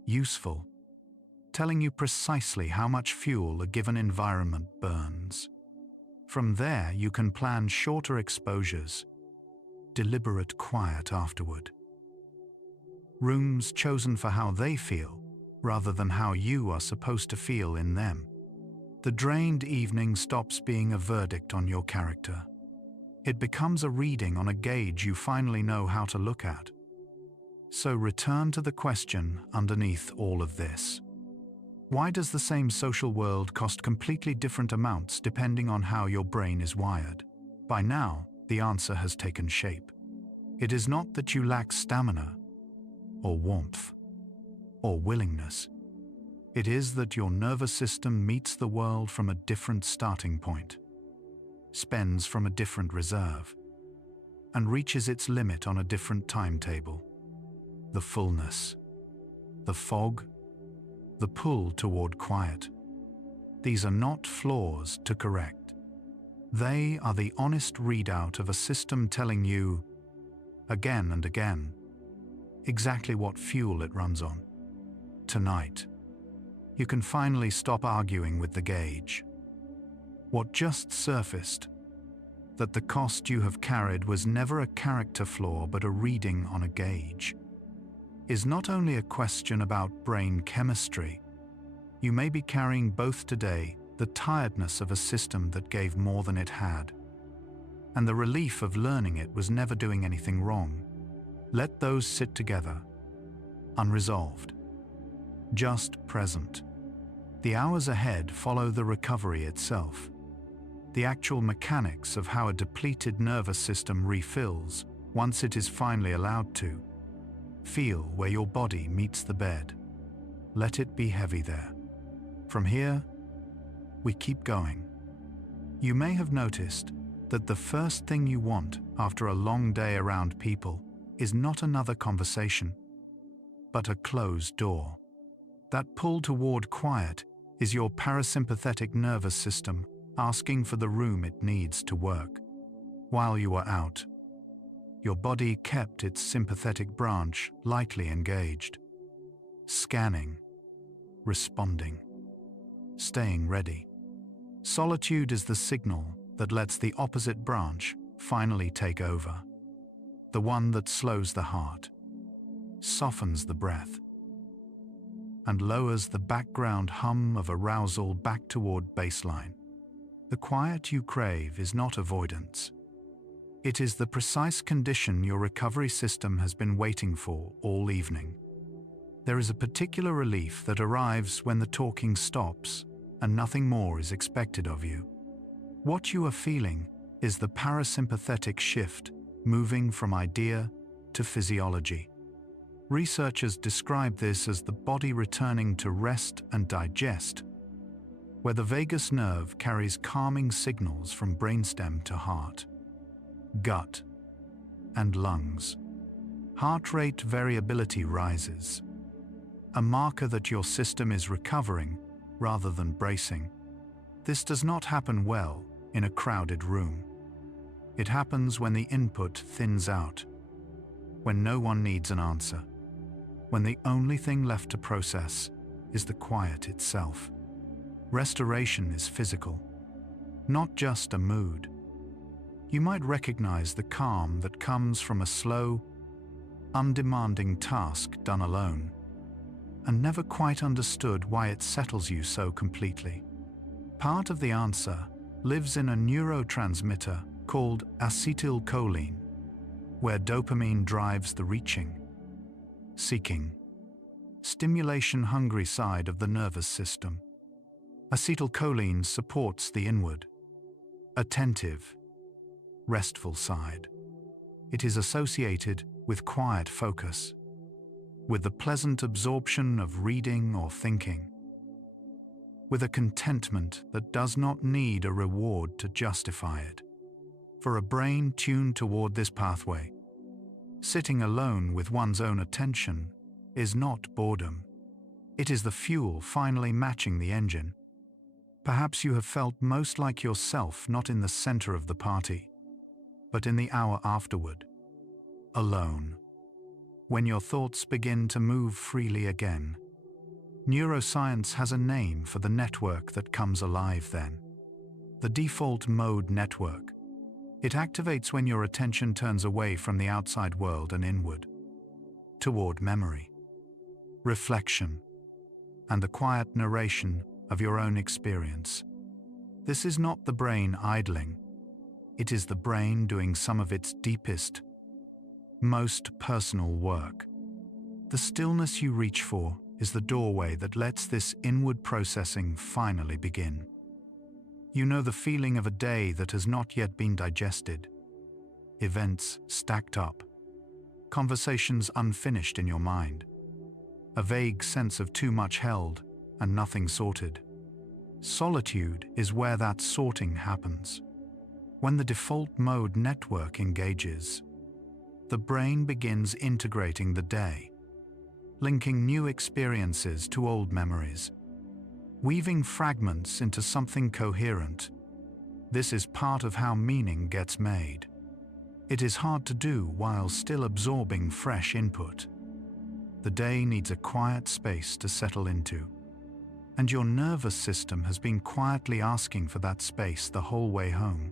useful, telling you precisely how much fuel a given environment burns. From there, you can plan shorter exposures, deliberate quiet afterward. Rooms chosen for how they feel, rather than how you are supposed to feel in them. The drained evening stops being a verdict on your character. It becomes a reading on a gauge you finally know how to look at. So return to the question underneath all of this. Why does the same social world cost completely different amounts depending on how your brain is wired? By now, the answer has taken shape. It is not that you lack stamina, or warmth, or willingness. It is that your nervous system meets the world from a different starting point, spends from a different reserve, and reaches its limit on a different timetable. The fullness, the fog, the pull toward quiet. These are not flaws to correct. They are the honest readout of a system telling you, again and again, exactly what fuel it runs on. Tonight, you can finally stop arguing with the gauge. What just surfaced, that the cost you have carried was never a character flaw but a reading on a gauge, is not only a question about brain chemistry. You may be carrying both today, the tiredness of a system that gave more than it had, and the relief of learning it was never doing anything wrong. Let those sit together, unresolved, just present. The hours ahead follow the recovery itself. The actual mechanics of how a depleted nervous system refills once it is finally allowed to. Feel where your body meets the bed. Let it be heavy there. From here, we keep going. You may have noticed that the first thing you want after a long day around people is not another conversation, but a closed door. That pull toward quiet is your parasympathetic nervous system asking for the room it needs to work. While you were out, your body kept its sympathetic branch lightly engaged, scanning, responding, staying ready. Solitude is the signal that lets the opposite branch finally take over, the one that slows the heart, softens the breath, and lowers the background hum of arousal back toward baseline. The quiet you crave is not avoidance. It is the precise condition your recovery system has been waiting for all evening. There is a particular relief that arrives when the talking stops and nothing more is expected of you. What you are feeling is the parasympathetic shift, moving from idea to physiology. Researchers describe this as the body returning to rest and digest, where the vagus nerve carries calming signals from brainstem to heart, gut, and lungs. Heart rate variability rises, a marker that your system is recovering rather than bracing. This does not happen well in a crowded room. It happens when the input thins out, when no one needs an answer, when the only thing left to process is the quiet itself. Restoration is physical, not just a mood. You might recognize the calm that comes from a slow, undemanding task done alone, and never quite understood why it settles you so completely. Part of the answer lives in a neurotransmitter called acetylcholine, where dopamine drives the reaching, seeking, stimulation-hungry side of the nervous system. Acetylcholine supports the inward, attentive, restful side. It is associated with quiet focus, with the pleasant absorption of reading or thinking, with a contentment that does not need a reward to justify it. For a brain tuned toward this pathway, sitting alone with one's own attention is not boredom. It is the fuel finally matching the engine. Perhaps you have felt most like yourself, not in the center of the party, but in the hour afterward, alone, when your thoughts begin to move freely again. Neuroscience has a name for the network that comes alive then. The default mode network. It activates when your attention turns away from the outside world and inward, toward memory, reflection, and the quiet narration of your own experience. This is not the brain idling. It is the brain doing some of its deepest, most personal work. The stillness you reach for is the doorway that lets this inward processing finally begin. You know the feeling of a day that has not yet been digested, events stacked up, conversations unfinished in your mind, a vague sense of too much held and nothing sorted. Solitude is where that sorting happens. When the default mode network engages, the brain begins integrating the day, linking new experiences to old memories, weaving fragments into something coherent. This is part of how meaning gets made. It is hard to do while still absorbing fresh input. The day needs a quiet space to settle into, and your nervous system has been quietly asking for that space the whole way home.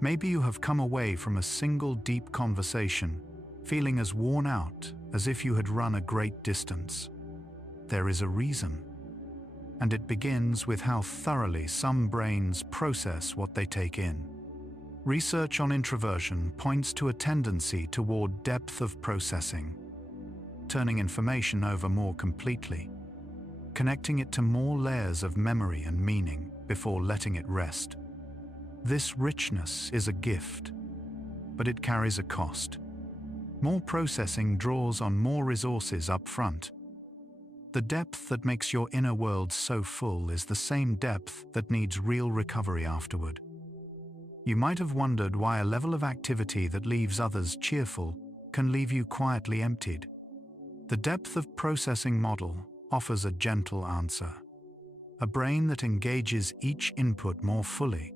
Maybe you have come away from a single deep conversation, feeling as worn out as if you had run a great distance. There is a reason, and it begins with how thoroughly some brains process what they take in. Research on introversion points to a tendency toward depth of processing, turning information over more completely, connecting it to more layers of memory and meaning before letting it rest. This richness is a gift, but it carries a cost. More processing draws on more resources up front. The depth that makes your inner world so full is the same depth that needs real recovery afterward. You might have wondered why a level of activity that leaves others cheerful can leave you quietly emptied. The depth of processing model offers a gentle answer. A brain that engages each input more fully,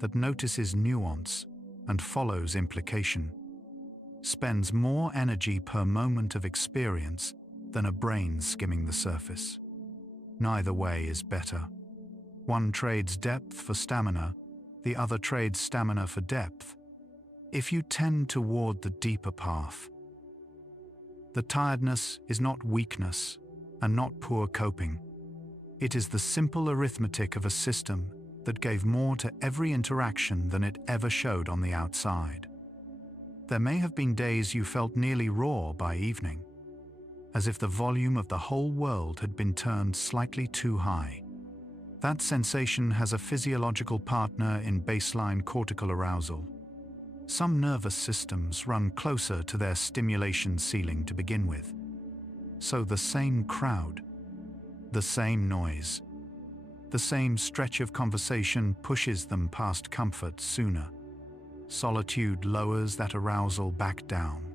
that notices nuance and follows implication, spends more energy per moment of experience than a brain skimming the surface. Neither way is better. One trades depth for stamina, the other trades stamina for depth. If you tend toward the deeper path, the tiredness is not weakness and not poor coping. It is the simple arithmetic of a system that gave more to every interaction than it ever showed on the outside. There may have been days you felt nearly raw by evening, as if the volume of the whole world had been turned slightly too high. That sensation has a physiological partner in baseline cortical arousal. Some nervous systems run closer to their stimulation ceiling to begin with. So the same crowd, the same noise, the same stretch of conversation pushes them past comfort sooner. Solitude lowers that arousal back down,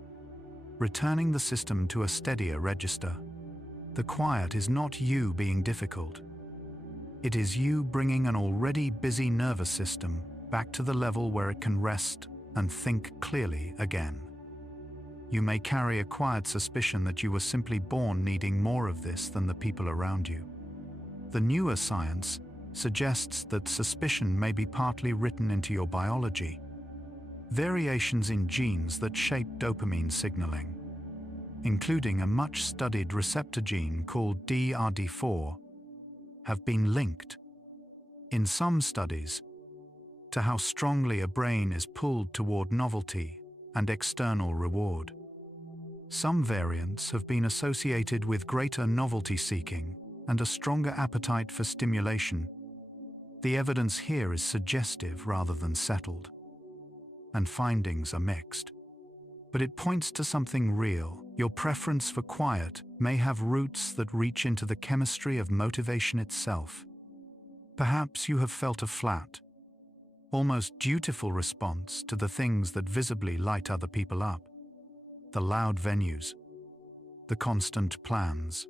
returning the system to a steadier register. The quiet is not you being difficult. It is you bringing an already busy nervous system back to the level where it can rest and think clearly again. You may carry a quiet suspicion that you were simply born needing more of this than the people around you. The newer science suggests that suspicion may be partly written into your biology. Variations in genes that shape dopamine signaling, including a much-studied receptor gene called DRD4, have been linked, in some studies, to how strongly a brain is pulled toward novelty and external reward. Some variants have been associated with greater novelty seeking and a stronger appetite for stimulation. The evidence here is suggestive rather than settled, and findings are mixed. But it points to something real. Your preference for quiet may have roots that reach into the chemistry of motivation itself. Perhaps you have felt a flat, almost dutiful response to the things that visibly light other people up. The loud venues, the constant plans,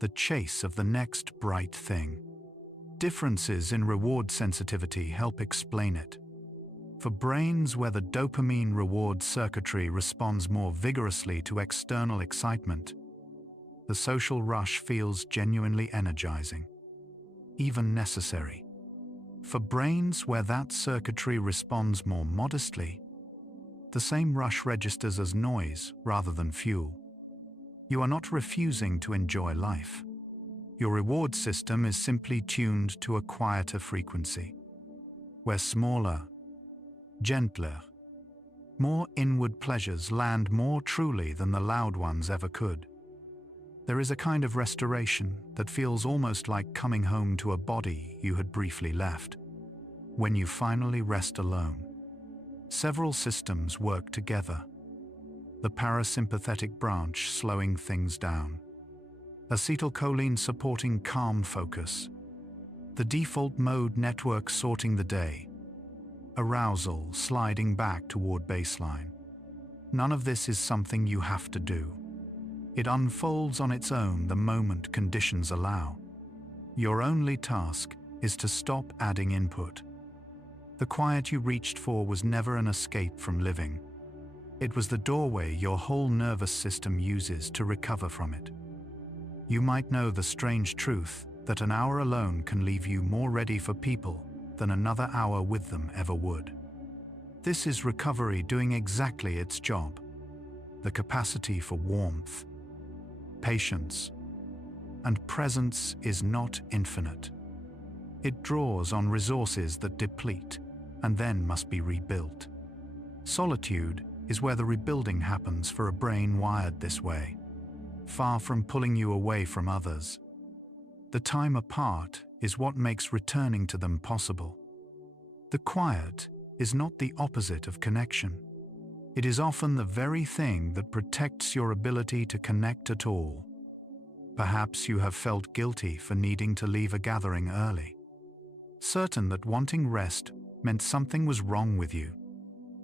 the chase of the next bright thing. Differences in reward sensitivity help explain it. For brains where the dopamine reward circuitry responds more vigorously to external excitement, the social rush feels genuinely energizing, even necessary. For brains where that circuitry responds more modestly, the same rush registers as noise rather than fuel. You are not refusing to enjoy life. Your reward system is simply tuned to a quieter frequency, where smaller, gentler, more inward pleasures land more truly than the loud ones ever could. There is a kind of restoration that feels almost like coming home to a body you had briefly left. When you finally rest alone, several systems work together. The parasympathetic branch slowing things down, acetylcholine supporting calm focus, the default mode network sorting the day, arousal sliding back toward baseline. None of this is something you have to do. It unfolds on its own the moment conditions allow. Your only task is to stop adding input. The quiet you reached for was never an escape from living. It was the doorway your whole nervous system uses to recover from it. You might know the strange truth that an hour alone can leave you more ready for people than another hour with them ever would. This is recovery doing exactly its job. The capacity for warmth, patience, and presence is not infinite. It draws on resources that deplete and then must be rebuilt. Solitude is where the rebuilding happens for a brain wired this way, far from pulling you away from others. The time apart is what makes returning to them possible. The quiet is not the opposite of connection. It is often the very thing that protects your ability to connect at all. Perhaps you have felt guilty for needing to leave a gathering early, certain that wanting rest meant something was wrong with you.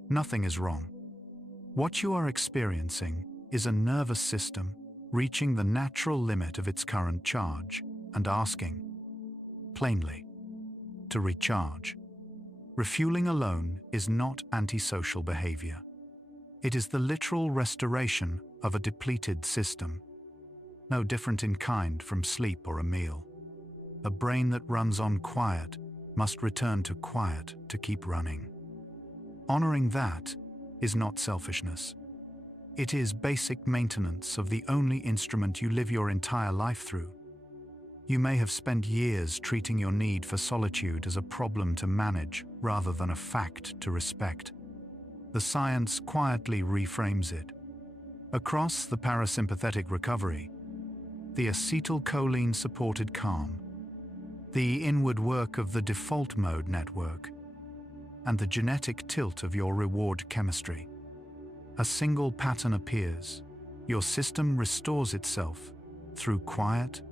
Nothing is wrong. What you are experiencing is a nervous system reaching the natural limit of its current charge and asking, plainly, to recharge. Refueling alone is not antisocial behavior. It is the literal restoration of a depleted system, no different in kind from sleep or a meal. A brain that runs on quiet must return to quiet to keep running. Honoring that is not selfishness. It is basic maintenance of the only instrument you live your entire life through. You may have spent years treating your need for solitude as a problem to manage rather than a fact to respect. The science quietly reframes it. Across the parasympathetic recovery, the acetylcholine-supported calm, the inward work of the default mode network, and the genetic tilt of your reward chemistry, a single pattern appears. Your system restores itself through quiet,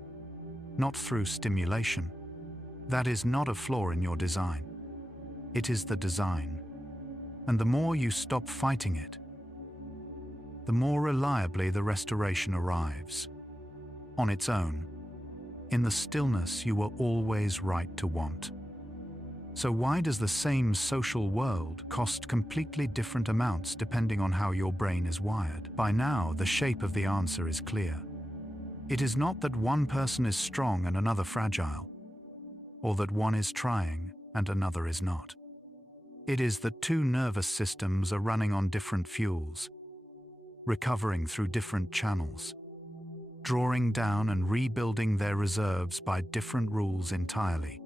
not through stimulation. That is not a flaw in your design. It is the design. And the more you stop fighting it, the more reliably the restoration arrives. On its own, in the stillness you were always right to want. So why does the same social world cost completely different amounts depending on how your brain is wired? By now, the shape of the answer is clear. It is not that one person is strong and another fragile, or that one is trying and another is not. It is that two nervous systems are running on different fuels, recovering through different channels, drawing down and rebuilding their reserves by different rules entirely.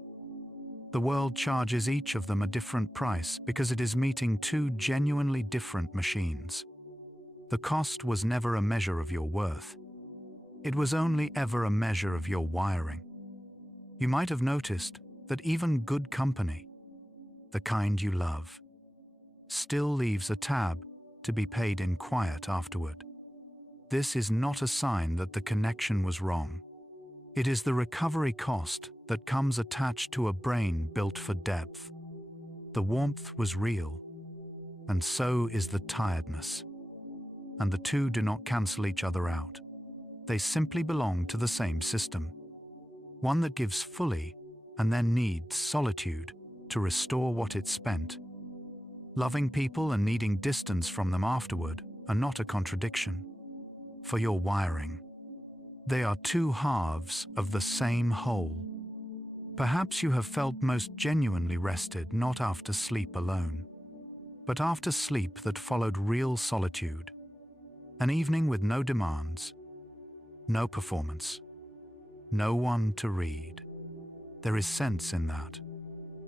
The world charges each of them a different price because it is meeting two genuinely different machines. The cost was never a measure of your worth. It was only ever a measure of your wiring. You might have noticed that even good company, the kind you love, still leaves a tab to be paid in quiet afterward. This is not a sign that the connection was wrong. It is the recovery cost that comes attached to a brain built for depth. The warmth was real, and so is the tiredness. And the two do not cancel each other out. They simply belong to the same system. One that gives fully and then needs solitude to restore what it spent. Loving people and needing distance from them afterward are not a contradiction. For your wiring, they are two halves of the same whole. Perhaps you have felt most genuinely rested not after sleep alone, but after sleep that followed real solitude. An evening with no demands, no performance, no one to read. There is sense in that.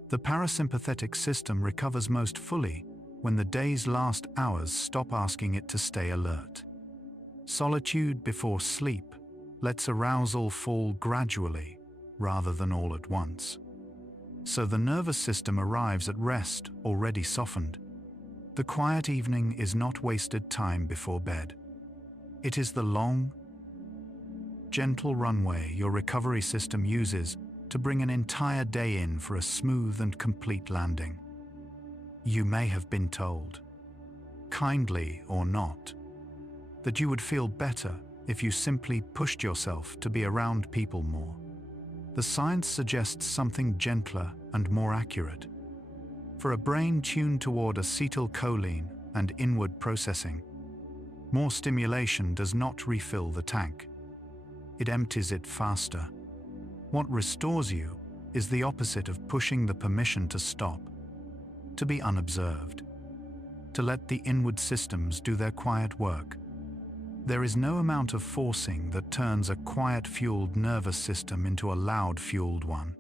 The parasympathetic system recovers most fully when the day's last hours stop asking it to stay alert. Solitude before sleep lets arousal fall gradually rather than all at once. So the nervous system arrives at rest already softened. The quiet evening is not wasted time before bed. It is the long, gentle runway your recovery system uses to bring an entire day in for a smooth and complete landing. You may have been told, kindly or not, that you would feel better if you simply pushed yourself to be around people more. The science suggests something gentler and more accurate. For a brain tuned toward acetylcholine and inward processing, more stimulation does not refill the tank. It empties it faster. What restores you is the opposite of pushing the permission to stop, to be unobserved, to let the inward systems do their quiet work. There is no amount of forcing that turns a quiet-fueled nervous system into a loud-fueled one.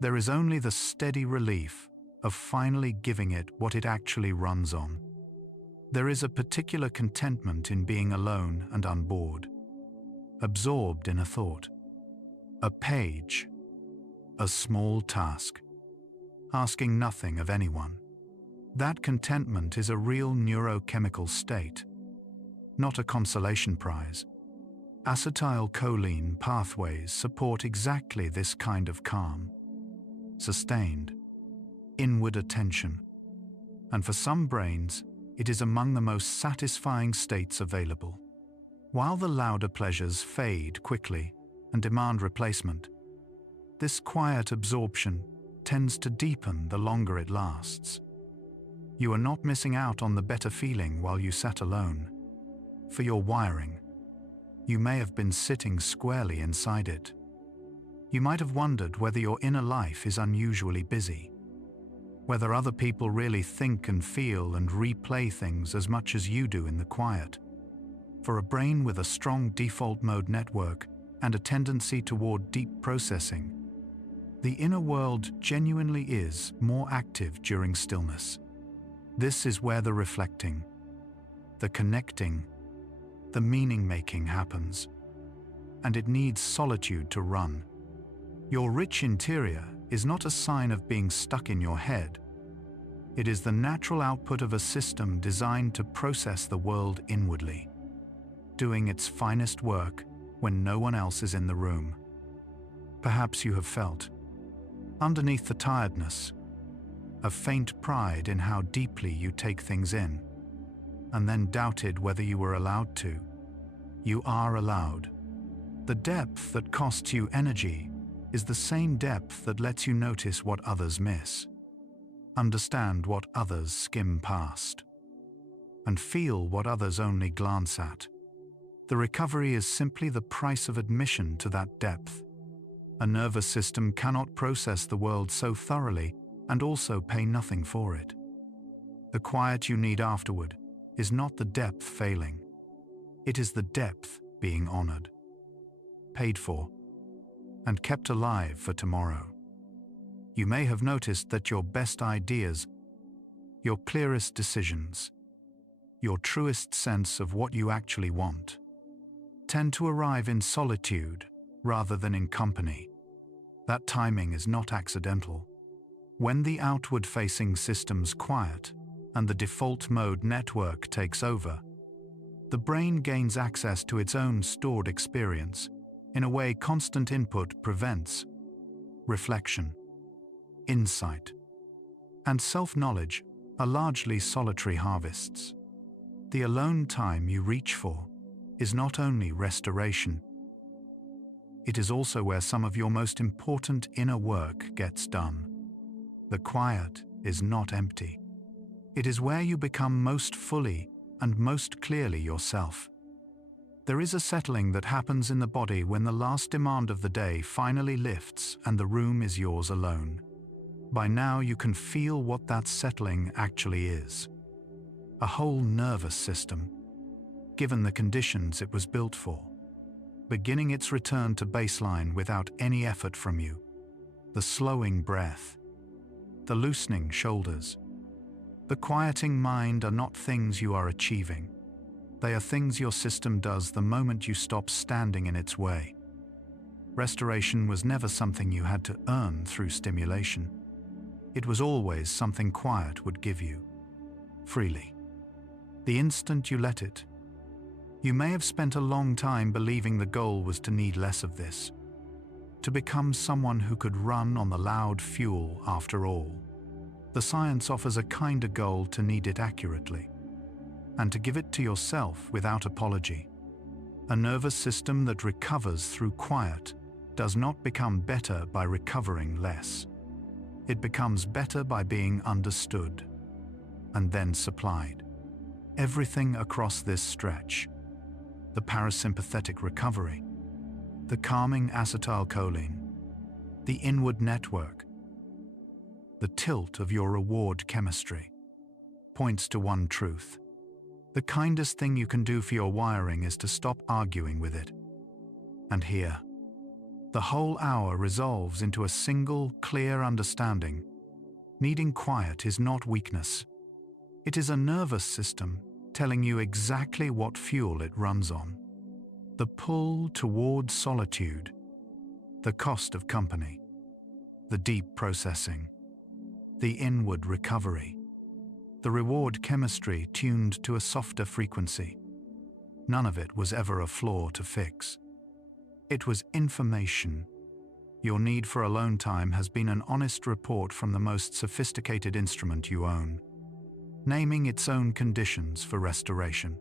There is only the steady relief of finally giving it what it actually runs on. There is a particular contentment in being alone and unbored, absorbed in a thought, a page, a small task, asking nothing of anyone. That contentment is a real neurochemical state, not a consolation prize. Acetylcholine pathways support exactly this kind of calm, sustained, inward attention, and for some brains, it is among the most satisfying states available. While the louder pleasures fade quickly and demand replacement, this quiet absorption tends to deepen the longer it lasts. You are not missing out on the better feeling while you sat alone. For your wiring, you may have been sitting squarely inside it. You might have wondered whether your inner life is unusually busy, whether other people really think and feel and replay things as much as you do in the quiet. For a brain with a strong default mode network and a tendency toward deep processing, the inner world genuinely is more active during stillness. This is where the reflecting, the connecting, the meaning-making happens, and it needs solitude to run. Your rich interior is not a sign of being stuck in your head. It is the natural output of a system designed to process the world inwardly, doing its finest work when no one else is in the room. Perhaps you have felt, underneath the tiredness, a faint pride in how deeply you take things in, and then doubted whether you were allowed to. You are allowed. The depth that costs you energy is the same depth that lets you notice what others miss, understand what others skim past, and feel what others only glance at. The recovery is simply the price of admission to that depth. A nervous system cannot process the world so thoroughly and also pay nothing for it. The quiet you need afterward is not the depth failing. It is the depth being honored, paid for, and kept alive for tomorrow. You may have noticed that your best ideas, your clearest decisions, your truest sense of what you actually want, tend to arrive in solitude rather than in company. That timing is not accidental. When the outward-facing systems quiet and the default mode network takes over, the brain gains access to its own stored experience in a way constant input prevents. Reflection, insight, and self-knowledge are largely solitary harvests. The alone time you reach for is not only restoration, it is also where some of your most important inner work gets done. The quiet is not empty. It is where you become most fully and most clearly yourself. There is a settling that happens in the body when the last demand of the day finally lifts and the room is yours alone. By now you can feel what that settling actually is. A whole nervous system, given the conditions it was built for, beginning its return to baseline without any effort from you. The slowing breath, the loosening shoulders, the quieting mind are not things you are achieving. They are things your system does the moment you stop standing in its way. Restoration was never something you had to earn through stimulation. It was always something quiet would give you, freely. The instant you let it. You may have spent a long time believing the goal was to need less of this, to become someone who could run on the loud fuel after all. The science offers a kinder goal to need it accurately, and to give it to yourself without apology. A nervous system that recovers through quiet does not become better by recovering less. It becomes better by being understood, and then supplied. Everything across this stretch, the parasympathetic recovery, the calming acetylcholine, the inward network, the tilt of your reward chemistry, points to one truth. The kindest thing you can do for your wiring is to stop arguing with it. And here, the whole hour resolves into a single, clear understanding. Needing quiet is not weakness. It is a nervous system telling you exactly what fuel it runs on. The pull toward solitude, the cost of company, the deep processing, the inward recovery, the reward chemistry tuned to a softer frequency. None of it was ever a flaw to fix. It was information. Your need for alone time has been an honest report from the most sophisticated instrument you own, naming its own conditions for restoration.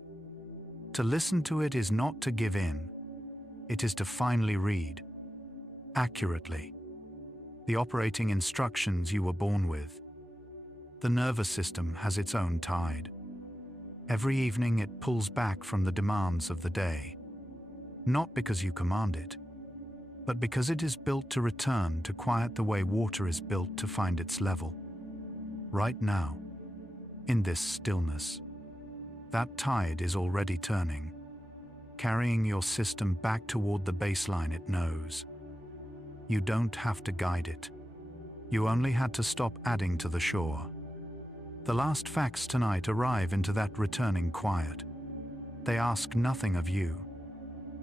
To listen to it is not to give in. It is to finally read, accurately, the operating instructions you were born with. The nervous system has its own tide. Every evening it pulls back from the demands of the day, not because you command it, but because it is built to return to quiet the way water is built to find its level. Right now, in this stillness, that tide is already turning, carrying your system back toward the baseline it knows. You don't have to guide it. You only had to stop adding to the shore. The last facts tonight arrive into that returning quiet. They ask nothing of you,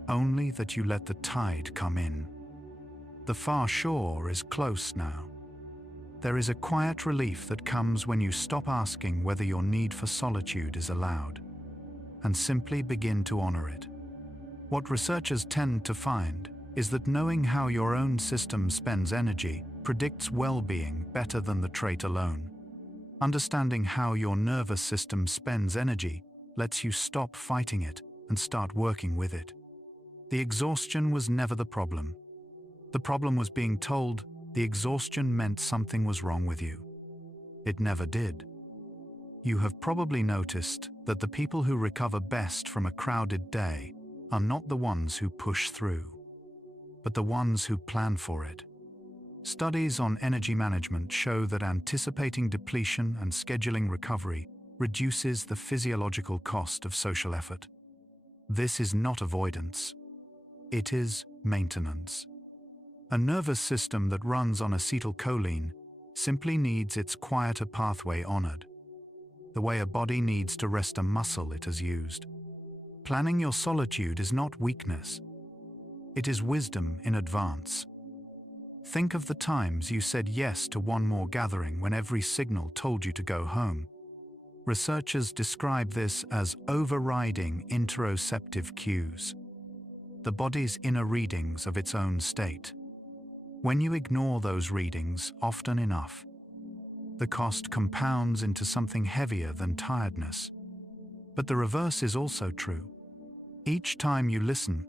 only that you let the tide come in. The far shore is close now. There is a quiet relief that comes when you stop asking whether your need for solitude is allowed, and simply begin to honor it. What researchers tend to find is that knowing how your own system spends energy predicts well-being better than the trait alone. Understanding how your nervous system spends energy lets you stop fighting it and start working with it. The exhaustion was never the problem. The problem was being told the exhaustion meant something was wrong with you. It never did. You have probably noticed that the people who recover best from a crowded day are not the ones who push through, but the ones who plan for it. Studies on energy management show that anticipating depletion and scheduling recovery reduces the physiological cost of social effort. This is not avoidance. It is maintenance. A nervous system that runs on acetylcholine simply needs its quieter pathway honored, the way a body needs to rest a muscle it has used. Planning your solitude is not weakness. It is wisdom in advance. Think of the times you said yes to one more gathering when every signal told you to go home. Researchers describe this as overriding interoceptive cues, the body's inner readings of its own state. When you ignore those readings often enough, the cost compounds into something heavier than tiredness. But the reverse is also true. Each time you listen,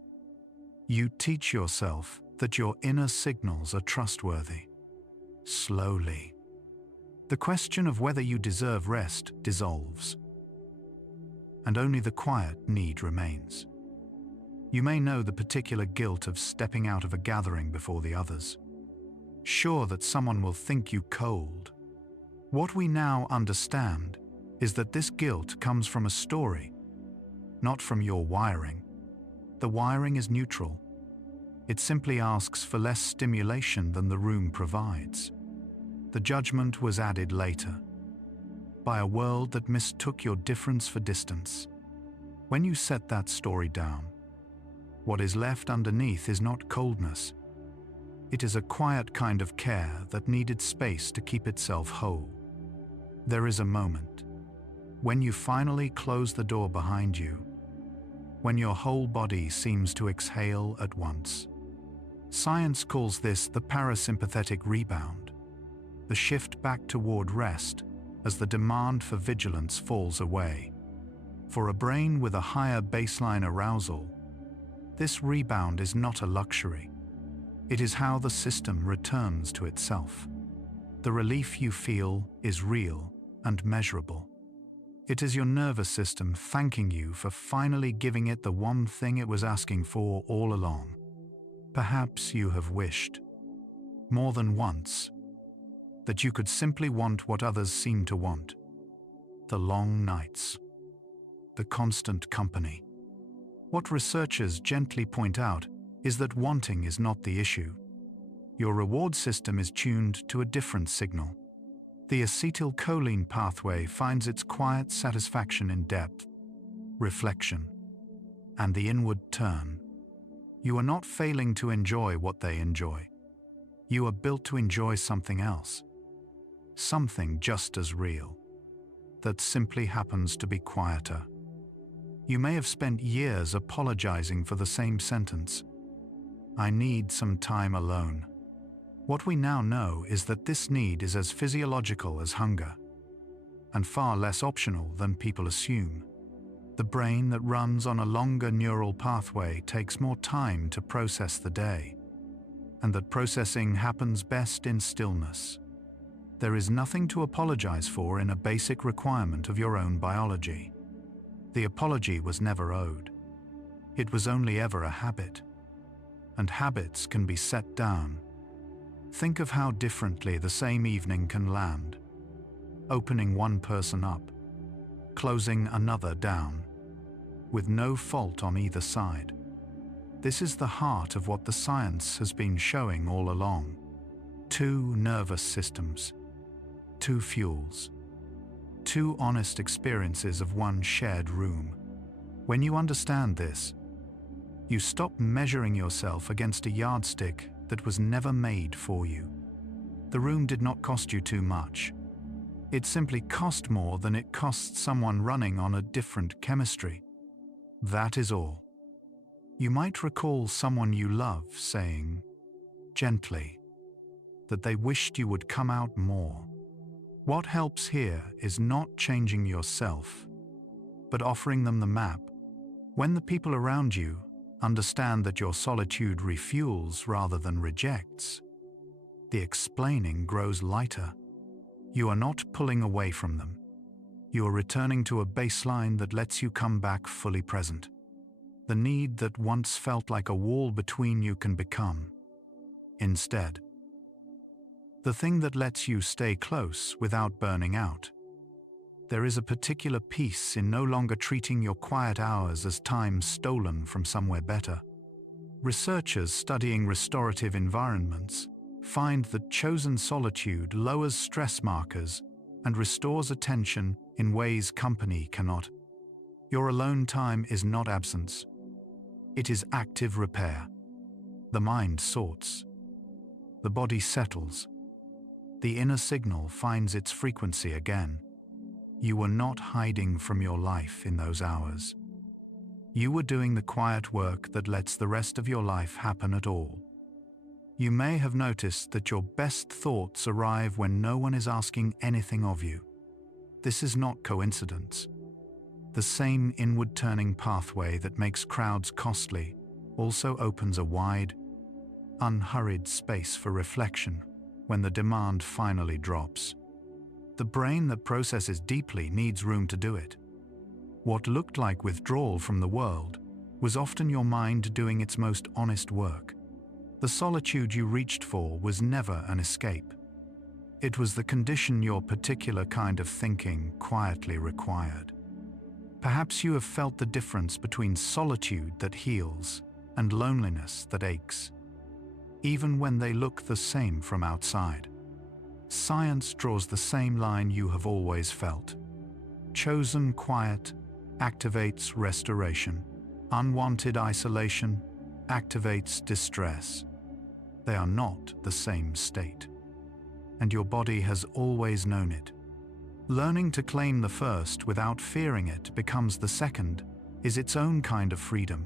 you teach yourself that your inner signals are trustworthy. Slowly, the question of whether you deserve rest dissolves, and only the quiet need remains. You may know the particular guilt of stepping out of a gathering before the others, sure that someone will think you cold. What we now understand is that this guilt comes from a story, not from your wiring. The wiring is neutral. It simply asks for less stimulation than the room provides. The judgment was added later, by a world that mistook your difference for distance. When you set that story down, what is left underneath is not coldness. It is a quiet kind of care that needed space to keep itself whole. There is a moment, when you finally close the door behind you, when your whole body seems to exhale at once. Science calls this the parasympathetic rebound, the shift back toward rest as the demand for vigilance falls away. For a brain with a higher baseline arousal, this rebound is not a luxury. It is how the system returns to itself. The relief you feel is real and measurable. It is your nervous system thanking you for finally giving it the one thing it was asking for all along. Perhaps you have wished, more than once, that you could simply want what others seem to want. The long nights, the constant company. What researchers gently point out is that wanting is not the issue. Your reward system is tuned to a different signal. The acetylcholine pathway finds its quiet satisfaction in depth, reflection, and the inward turn. You are not failing to enjoy what they enjoy. You are built to enjoy something else, something just as real, that simply happens to be quieter. You may have spent years apologizing for the same sentence. I need some time alone. What we now know is that this need is as physiological as hunger, and far less optional than people assume. The brain that runs on a longer neural pathway takes more time to process the day, and that processing happens best in stillness. There is nothing to apologize for in a basic requirement of your own biology. The apology was never owed. It was only ever a habit, and habits can be set down. Think of how differently the same evening can land. Opening one person up, closing another down, with no fault on either side. This is the heart of what the science has been showing all along. Two nervous systems, two fuels, two honest experiences of one shared room. When you understand this, you stop measuring yourself against a yardstick that was never made for you. The room did not cost you too much. It simply cost more than it costs someone running on a different chemistry. That is all. You might recall someone you love saying, gently, that they wished you would come out more. What helps here is not changing yourself, but offering them the map. When the people around you understand that your solitude refuels rather than rejects, the explaining grows lighter. You are not pulling away from them. You are returning to a baseline that lets you come back fully present. The need that once felt like a wall between you can become, instead, the thing that lets you stay close without burning out. There is a particular peace in no longer treating your quiet hours as time stolen from somewhere better. Researchers studying restorative environments find that chosen solitude lowers stress markers and restores attention in ways company cannot. Your alone time is not absence. It is active repair. The mind sorts. The body settles. The inner signal finds its frequency again. You were not hiding from your life in those hours. You were doing the quiet work that lets the rest of your life happen at all. You may have noticed that your best thoughts arrive when no one is asking anything of you. This is not coincidence. The same inward-turning pathway that makes crowds costly also opens a wide, unhurried space for reflection when the demand finally drops. The brain that processes deeply needs room to do it. What looked like withdrawal from the world was often your mind doing its most honest work. The solitude you reached for was never an escape. It was the condition your particular kind of thinking quietly required. Perhaps you have felt the difference between solitude that heals and loneliness that aches, even when they look the same from outside. Science draws the same line you have always felt. Chosen quiet activates restoration. Unwanted isolation activates distress. They are not the same state, and your body has always known it. Learning to claim the first without fearing it becomes the second is its own kind of freedom.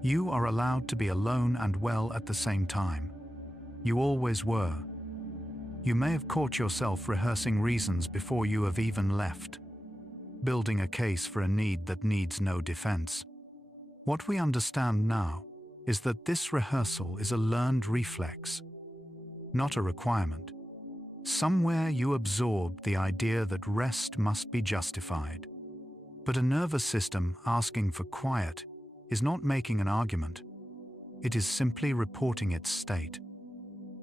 You are allowed to be alone and well at the same time. You always were. You may have caught yourself rehearsing reasons before you have even left, building a case for a need that needs no defense. What we understand now is that this rehearsal is a learned reflex, not a requirement. Somewhere you absorbed the idea that rest must be justified. But a nervous system asking for quiet is not making an argument. It is simply reporting its state.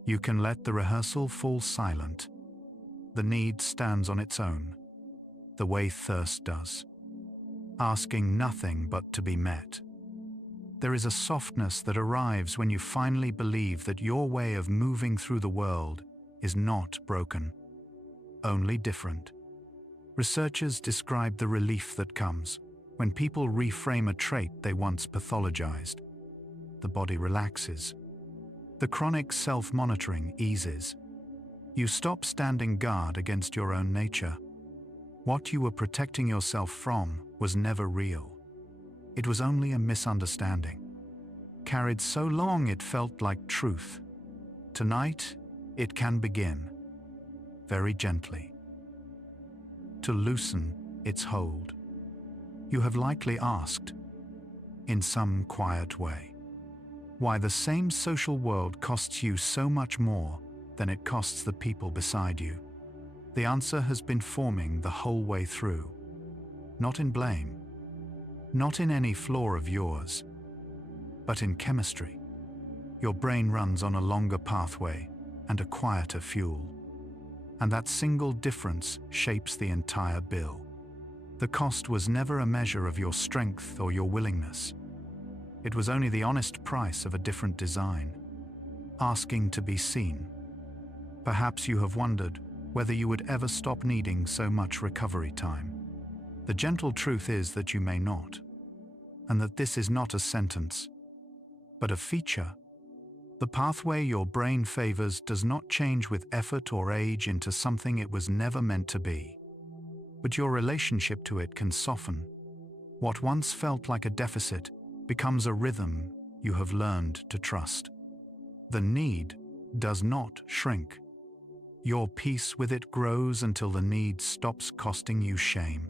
You can let the rehearsal fall silent. The need stands on its own, the way thirst does, asking nothing but to be met. There is a softness that arrives when you finally believe that your way of moving through the world is not broken, only different. Researchers describe the relief that comes when people reframe a trait they once pathologized. The body relaxes. The chronic self-monitoring eases. You stop standing guard against your own nature. What you were protecting yourself from was never real. It was only a misunderstanding, carried so long it felt like truth. Tonight, it can begin, very gently, to loosen its hold. You have likely asked, in some quiet way, why the same social world costs you so much more than it costs the people beside you. The answer has been forming the whole way through, not in blame, not in any flaw of yours, but in chemistry. Your brain runs on a longer pathway and a quieter fuel, and that single difference shapes the entire bill. The cost was never a measure of your strength or your willingness. It was only the honest price of a different design, asking to be seen. Perhaps you have wondered whether you would ever stop needing so much recovery time. The gentle truth is that you may not, and that this is not a sentence, but a feature. The pathway your brain favors does not change with effort or age into something it was never meant to be. But your relationship to it can soften. What once felt like a deficit becomes a rhythm you have learned to trust. The need does not shrink. Your peace with it grows until the need stops costing you shame.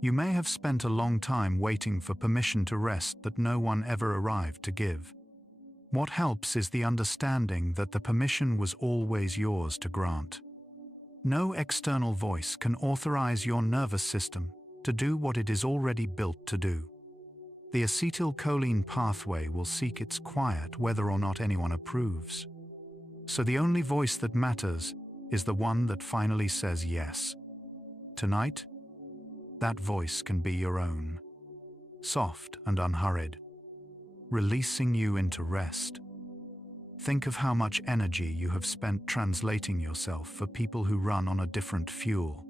You may have spent a long time waiting for permission to rest that no one ever arrived to give. What helps is the understanding that the permission was always yours to grant. No external voice can authorize your nervous system to do what it is already built to do. The acetylcholine pathway will seek its quiet whether or not anyone approves. So the only voice that matters is the one that finally says yes. Tonight, that voice can be your own, soft and unhurried, releasing you into rest. Think of how much energy you have spent translating yourself for people who run on a different fuel.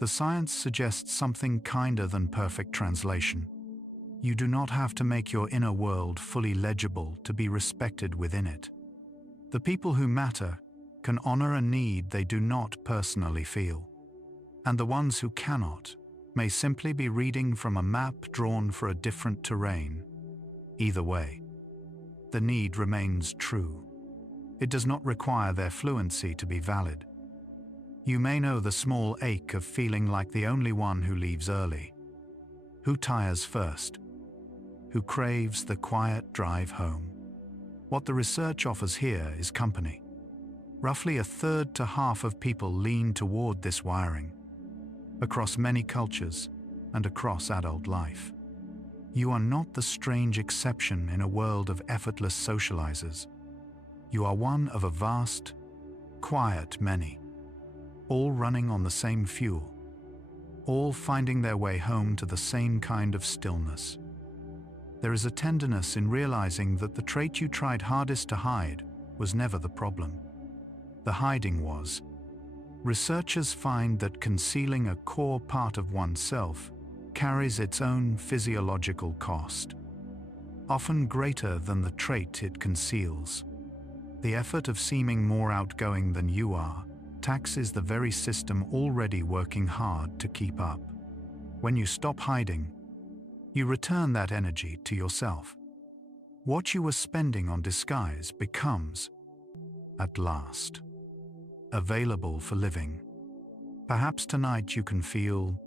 The science suggests something kinder than perfect translation. You do not have to make your inner world fully legible to be respected within it. The people who matter can honor a need they do not personally feel. And the ones who cannot may simply be reading from a map drawn for a different terrain. Either way, the need remains true. It does not require their fluency to be valid. You may know the small ache of feeling like the only one who leaves early, who tires first, who craves the quiet drive home. What the research offers here is company. Roughly a third to half of people lean toward this wiring, across many cultures and across adult life. You are not the strange exception in a world of effortless socializers. You are one of a vast, quiet many, all running on the same fuel, all finding their way home to the same kind of stillness. There is a tenderness in realizing that the trait you tried hardest to hide was never the problem. The hiding was. Researchers find that concealing a core part of oneself carries its own physiological cost, often greater than the trait it conceals. The effort of seeming more outgoing than you are taxes the very system already working hard to keep up. When you stop hiding, you return that energy to yourself. What you were spending on disguise becomes, at last, available for living. Perhaps tonight you can feel,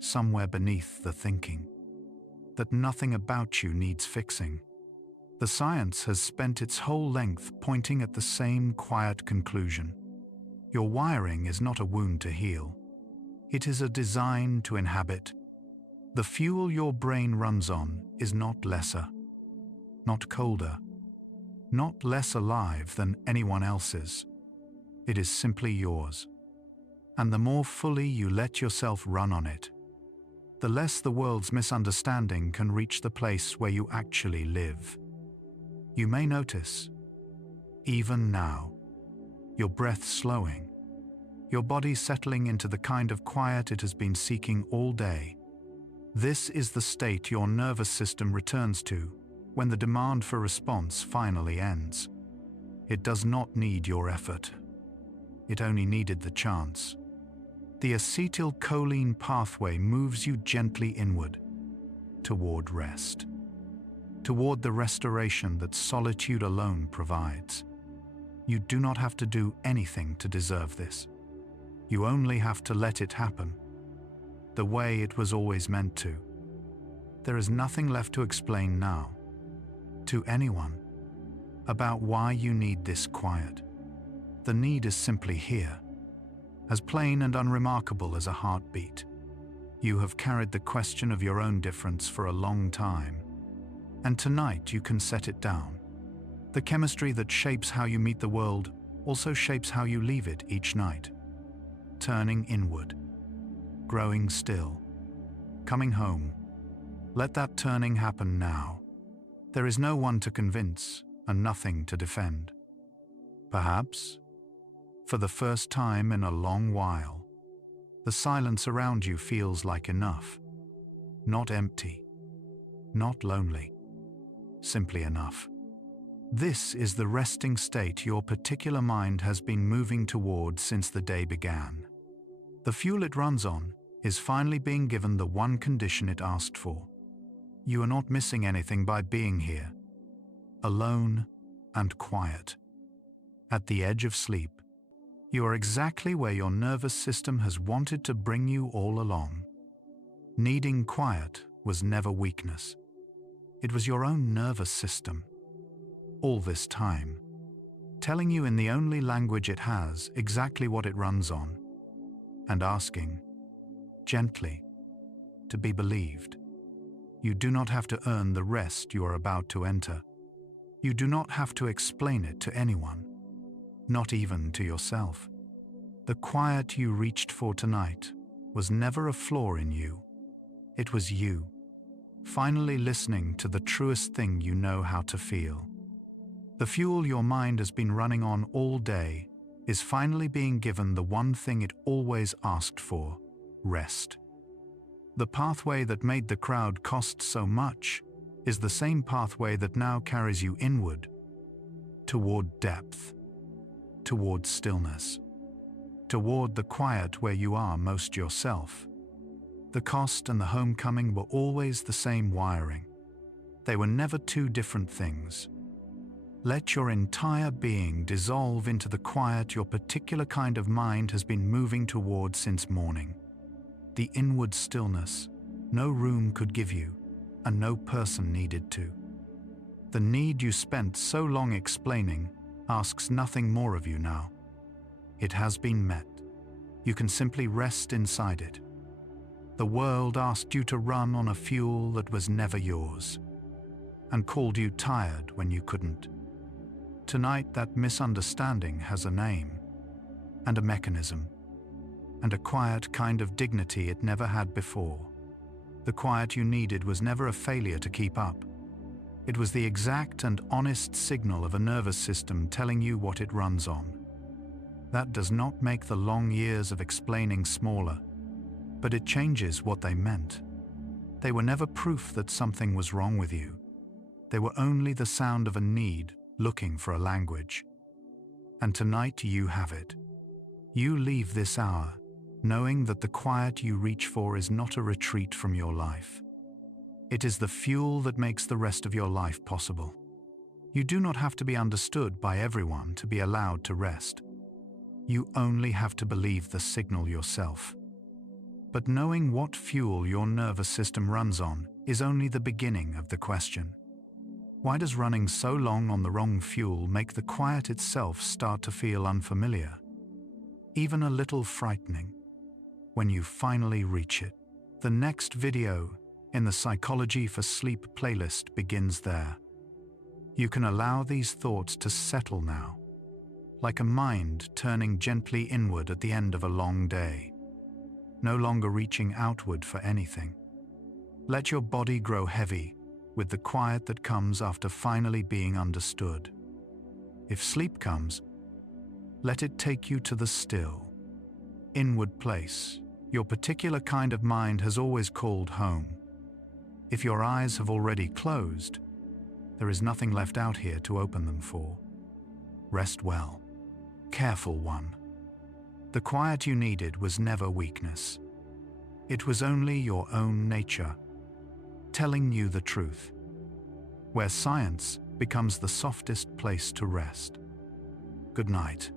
somewhere beneath the thinking, that nothing about you needs fixing. The science has spent its whole length pointing at the same quiet conclusion. Your wiring is not a wound to heal. It is a design to inhabit. The fuel your brain runs on is not lesser, not colder, not less alive than anyone else's. It is simply yours. And the more fully you let yourself run on it, the less the world's misunderstanding can reach the place where you actually live. You may notice, even now, your breath slowing, your body settling into the kind of quiet it has been seeking all day. This is the state your nervous system returns to when the demand for response finally ends. It does not need your effort. It only needed the chance. The acetylcholine pathway moves you gently inward, toward rest, toward the restoration that solitude alone provides. You do not have to do anything to deserve this. You only have to let it happen, the way it was always meant to. There is nothing left to explain now, to anyone, about why you need this quiet. The need is simply here, as plain and unremarkable as a heartbeat. You have carried the question of your own difference for a long time, and tonight you can set it down. The chemistry that shapes how you meet the world also shapes how you leave it each night. Turning inward, growing still, coming home. Let that turning happen now. There is no one to convince and nothing to defend. Perhaps, for the first time in a long while, the silence around you feels like enough. Not empty, not lonely, simply enough. This is the resting state your particular mind has been moving toward since the day began. The fuel it runs on is finally being given the one condition it asked for. You are not missing anything by being here, alone and quiet. At the edge of sleep, you are exactly where your nervous system has wanted to bring you all along. Needing quiet was never weakness. It was your own nervous system, all this time, telling you in the only language it has exactly what it runs on, and asking, gently, to be believed. You do not have to earn the rest you are about to enter. You do not have to explain it to anyone, not even to yourself. The quiet you reached for tonight was never a flaw in you. It was you, finally listening to the truest thing you know how to feel. The fuel your mind has been running on all day is finally being given the one thing it always asked for, rest. The pathway that made the crowd cost so much is the same pathway that now carries you inward, toward depth, toward stillness, toward the quiet where you are most yourself. The cost and the homecoming were always the same wiring. They were never two different things. Let your entire being dissolve into the quiet your particular kind of mind has been moving toward since morning. The inward stillness no room could give you, and no person needed to. The need you spent so long explaining asks nothing more of you now. It has been met. You can simply rest inside it. The world asked you to run on a fuel that was never yours, and called you tired when you couldn't. Tonight, that misunderstanding has a name, and a mechanism, and a quiet kind of dignity it never had before. The quiet you needed was never a failure to keep up. It was the exact and honest signal of a nervous system telling you what it runs on. That does not make the long years of explaining smaller, but it changes what they meant. They were never proof that something was wrong with you. They were only the sound of a need looking for a language. And tonight you have it. You leave this hour knowing that the quiet you reach for is not a retreat from your life. It is the fuel that makes the rest of your life possible. You do not have to be understood by everyone to be allowed to rest. You only have to believe the signal yourself. But knowing what fuel your nervous system runs on is only the beginning of the question. Why does running so long on the wrong fuel make the quiet itself start to feel unfamiliar? Even a little frightening. When you finally reach it. The next video in the Psychology for Sleep playlist begins there. You can allow these thoughts to settle now, like a mind turning gently inward at the end of a long day, no longer reaching outward for anything. Let your body grow heavy with the quiet that comes after finally being understood. If sleep comes, let it take you to the still, inward place your particular kind of mind has always called home. If your eyes have already closed, there is nothing left out here to open them for. Rest well. Careful one. The quiet you needed was never weakness. It was only your own nature, telling you the truth, where science becomes the softest place to rest. Good night.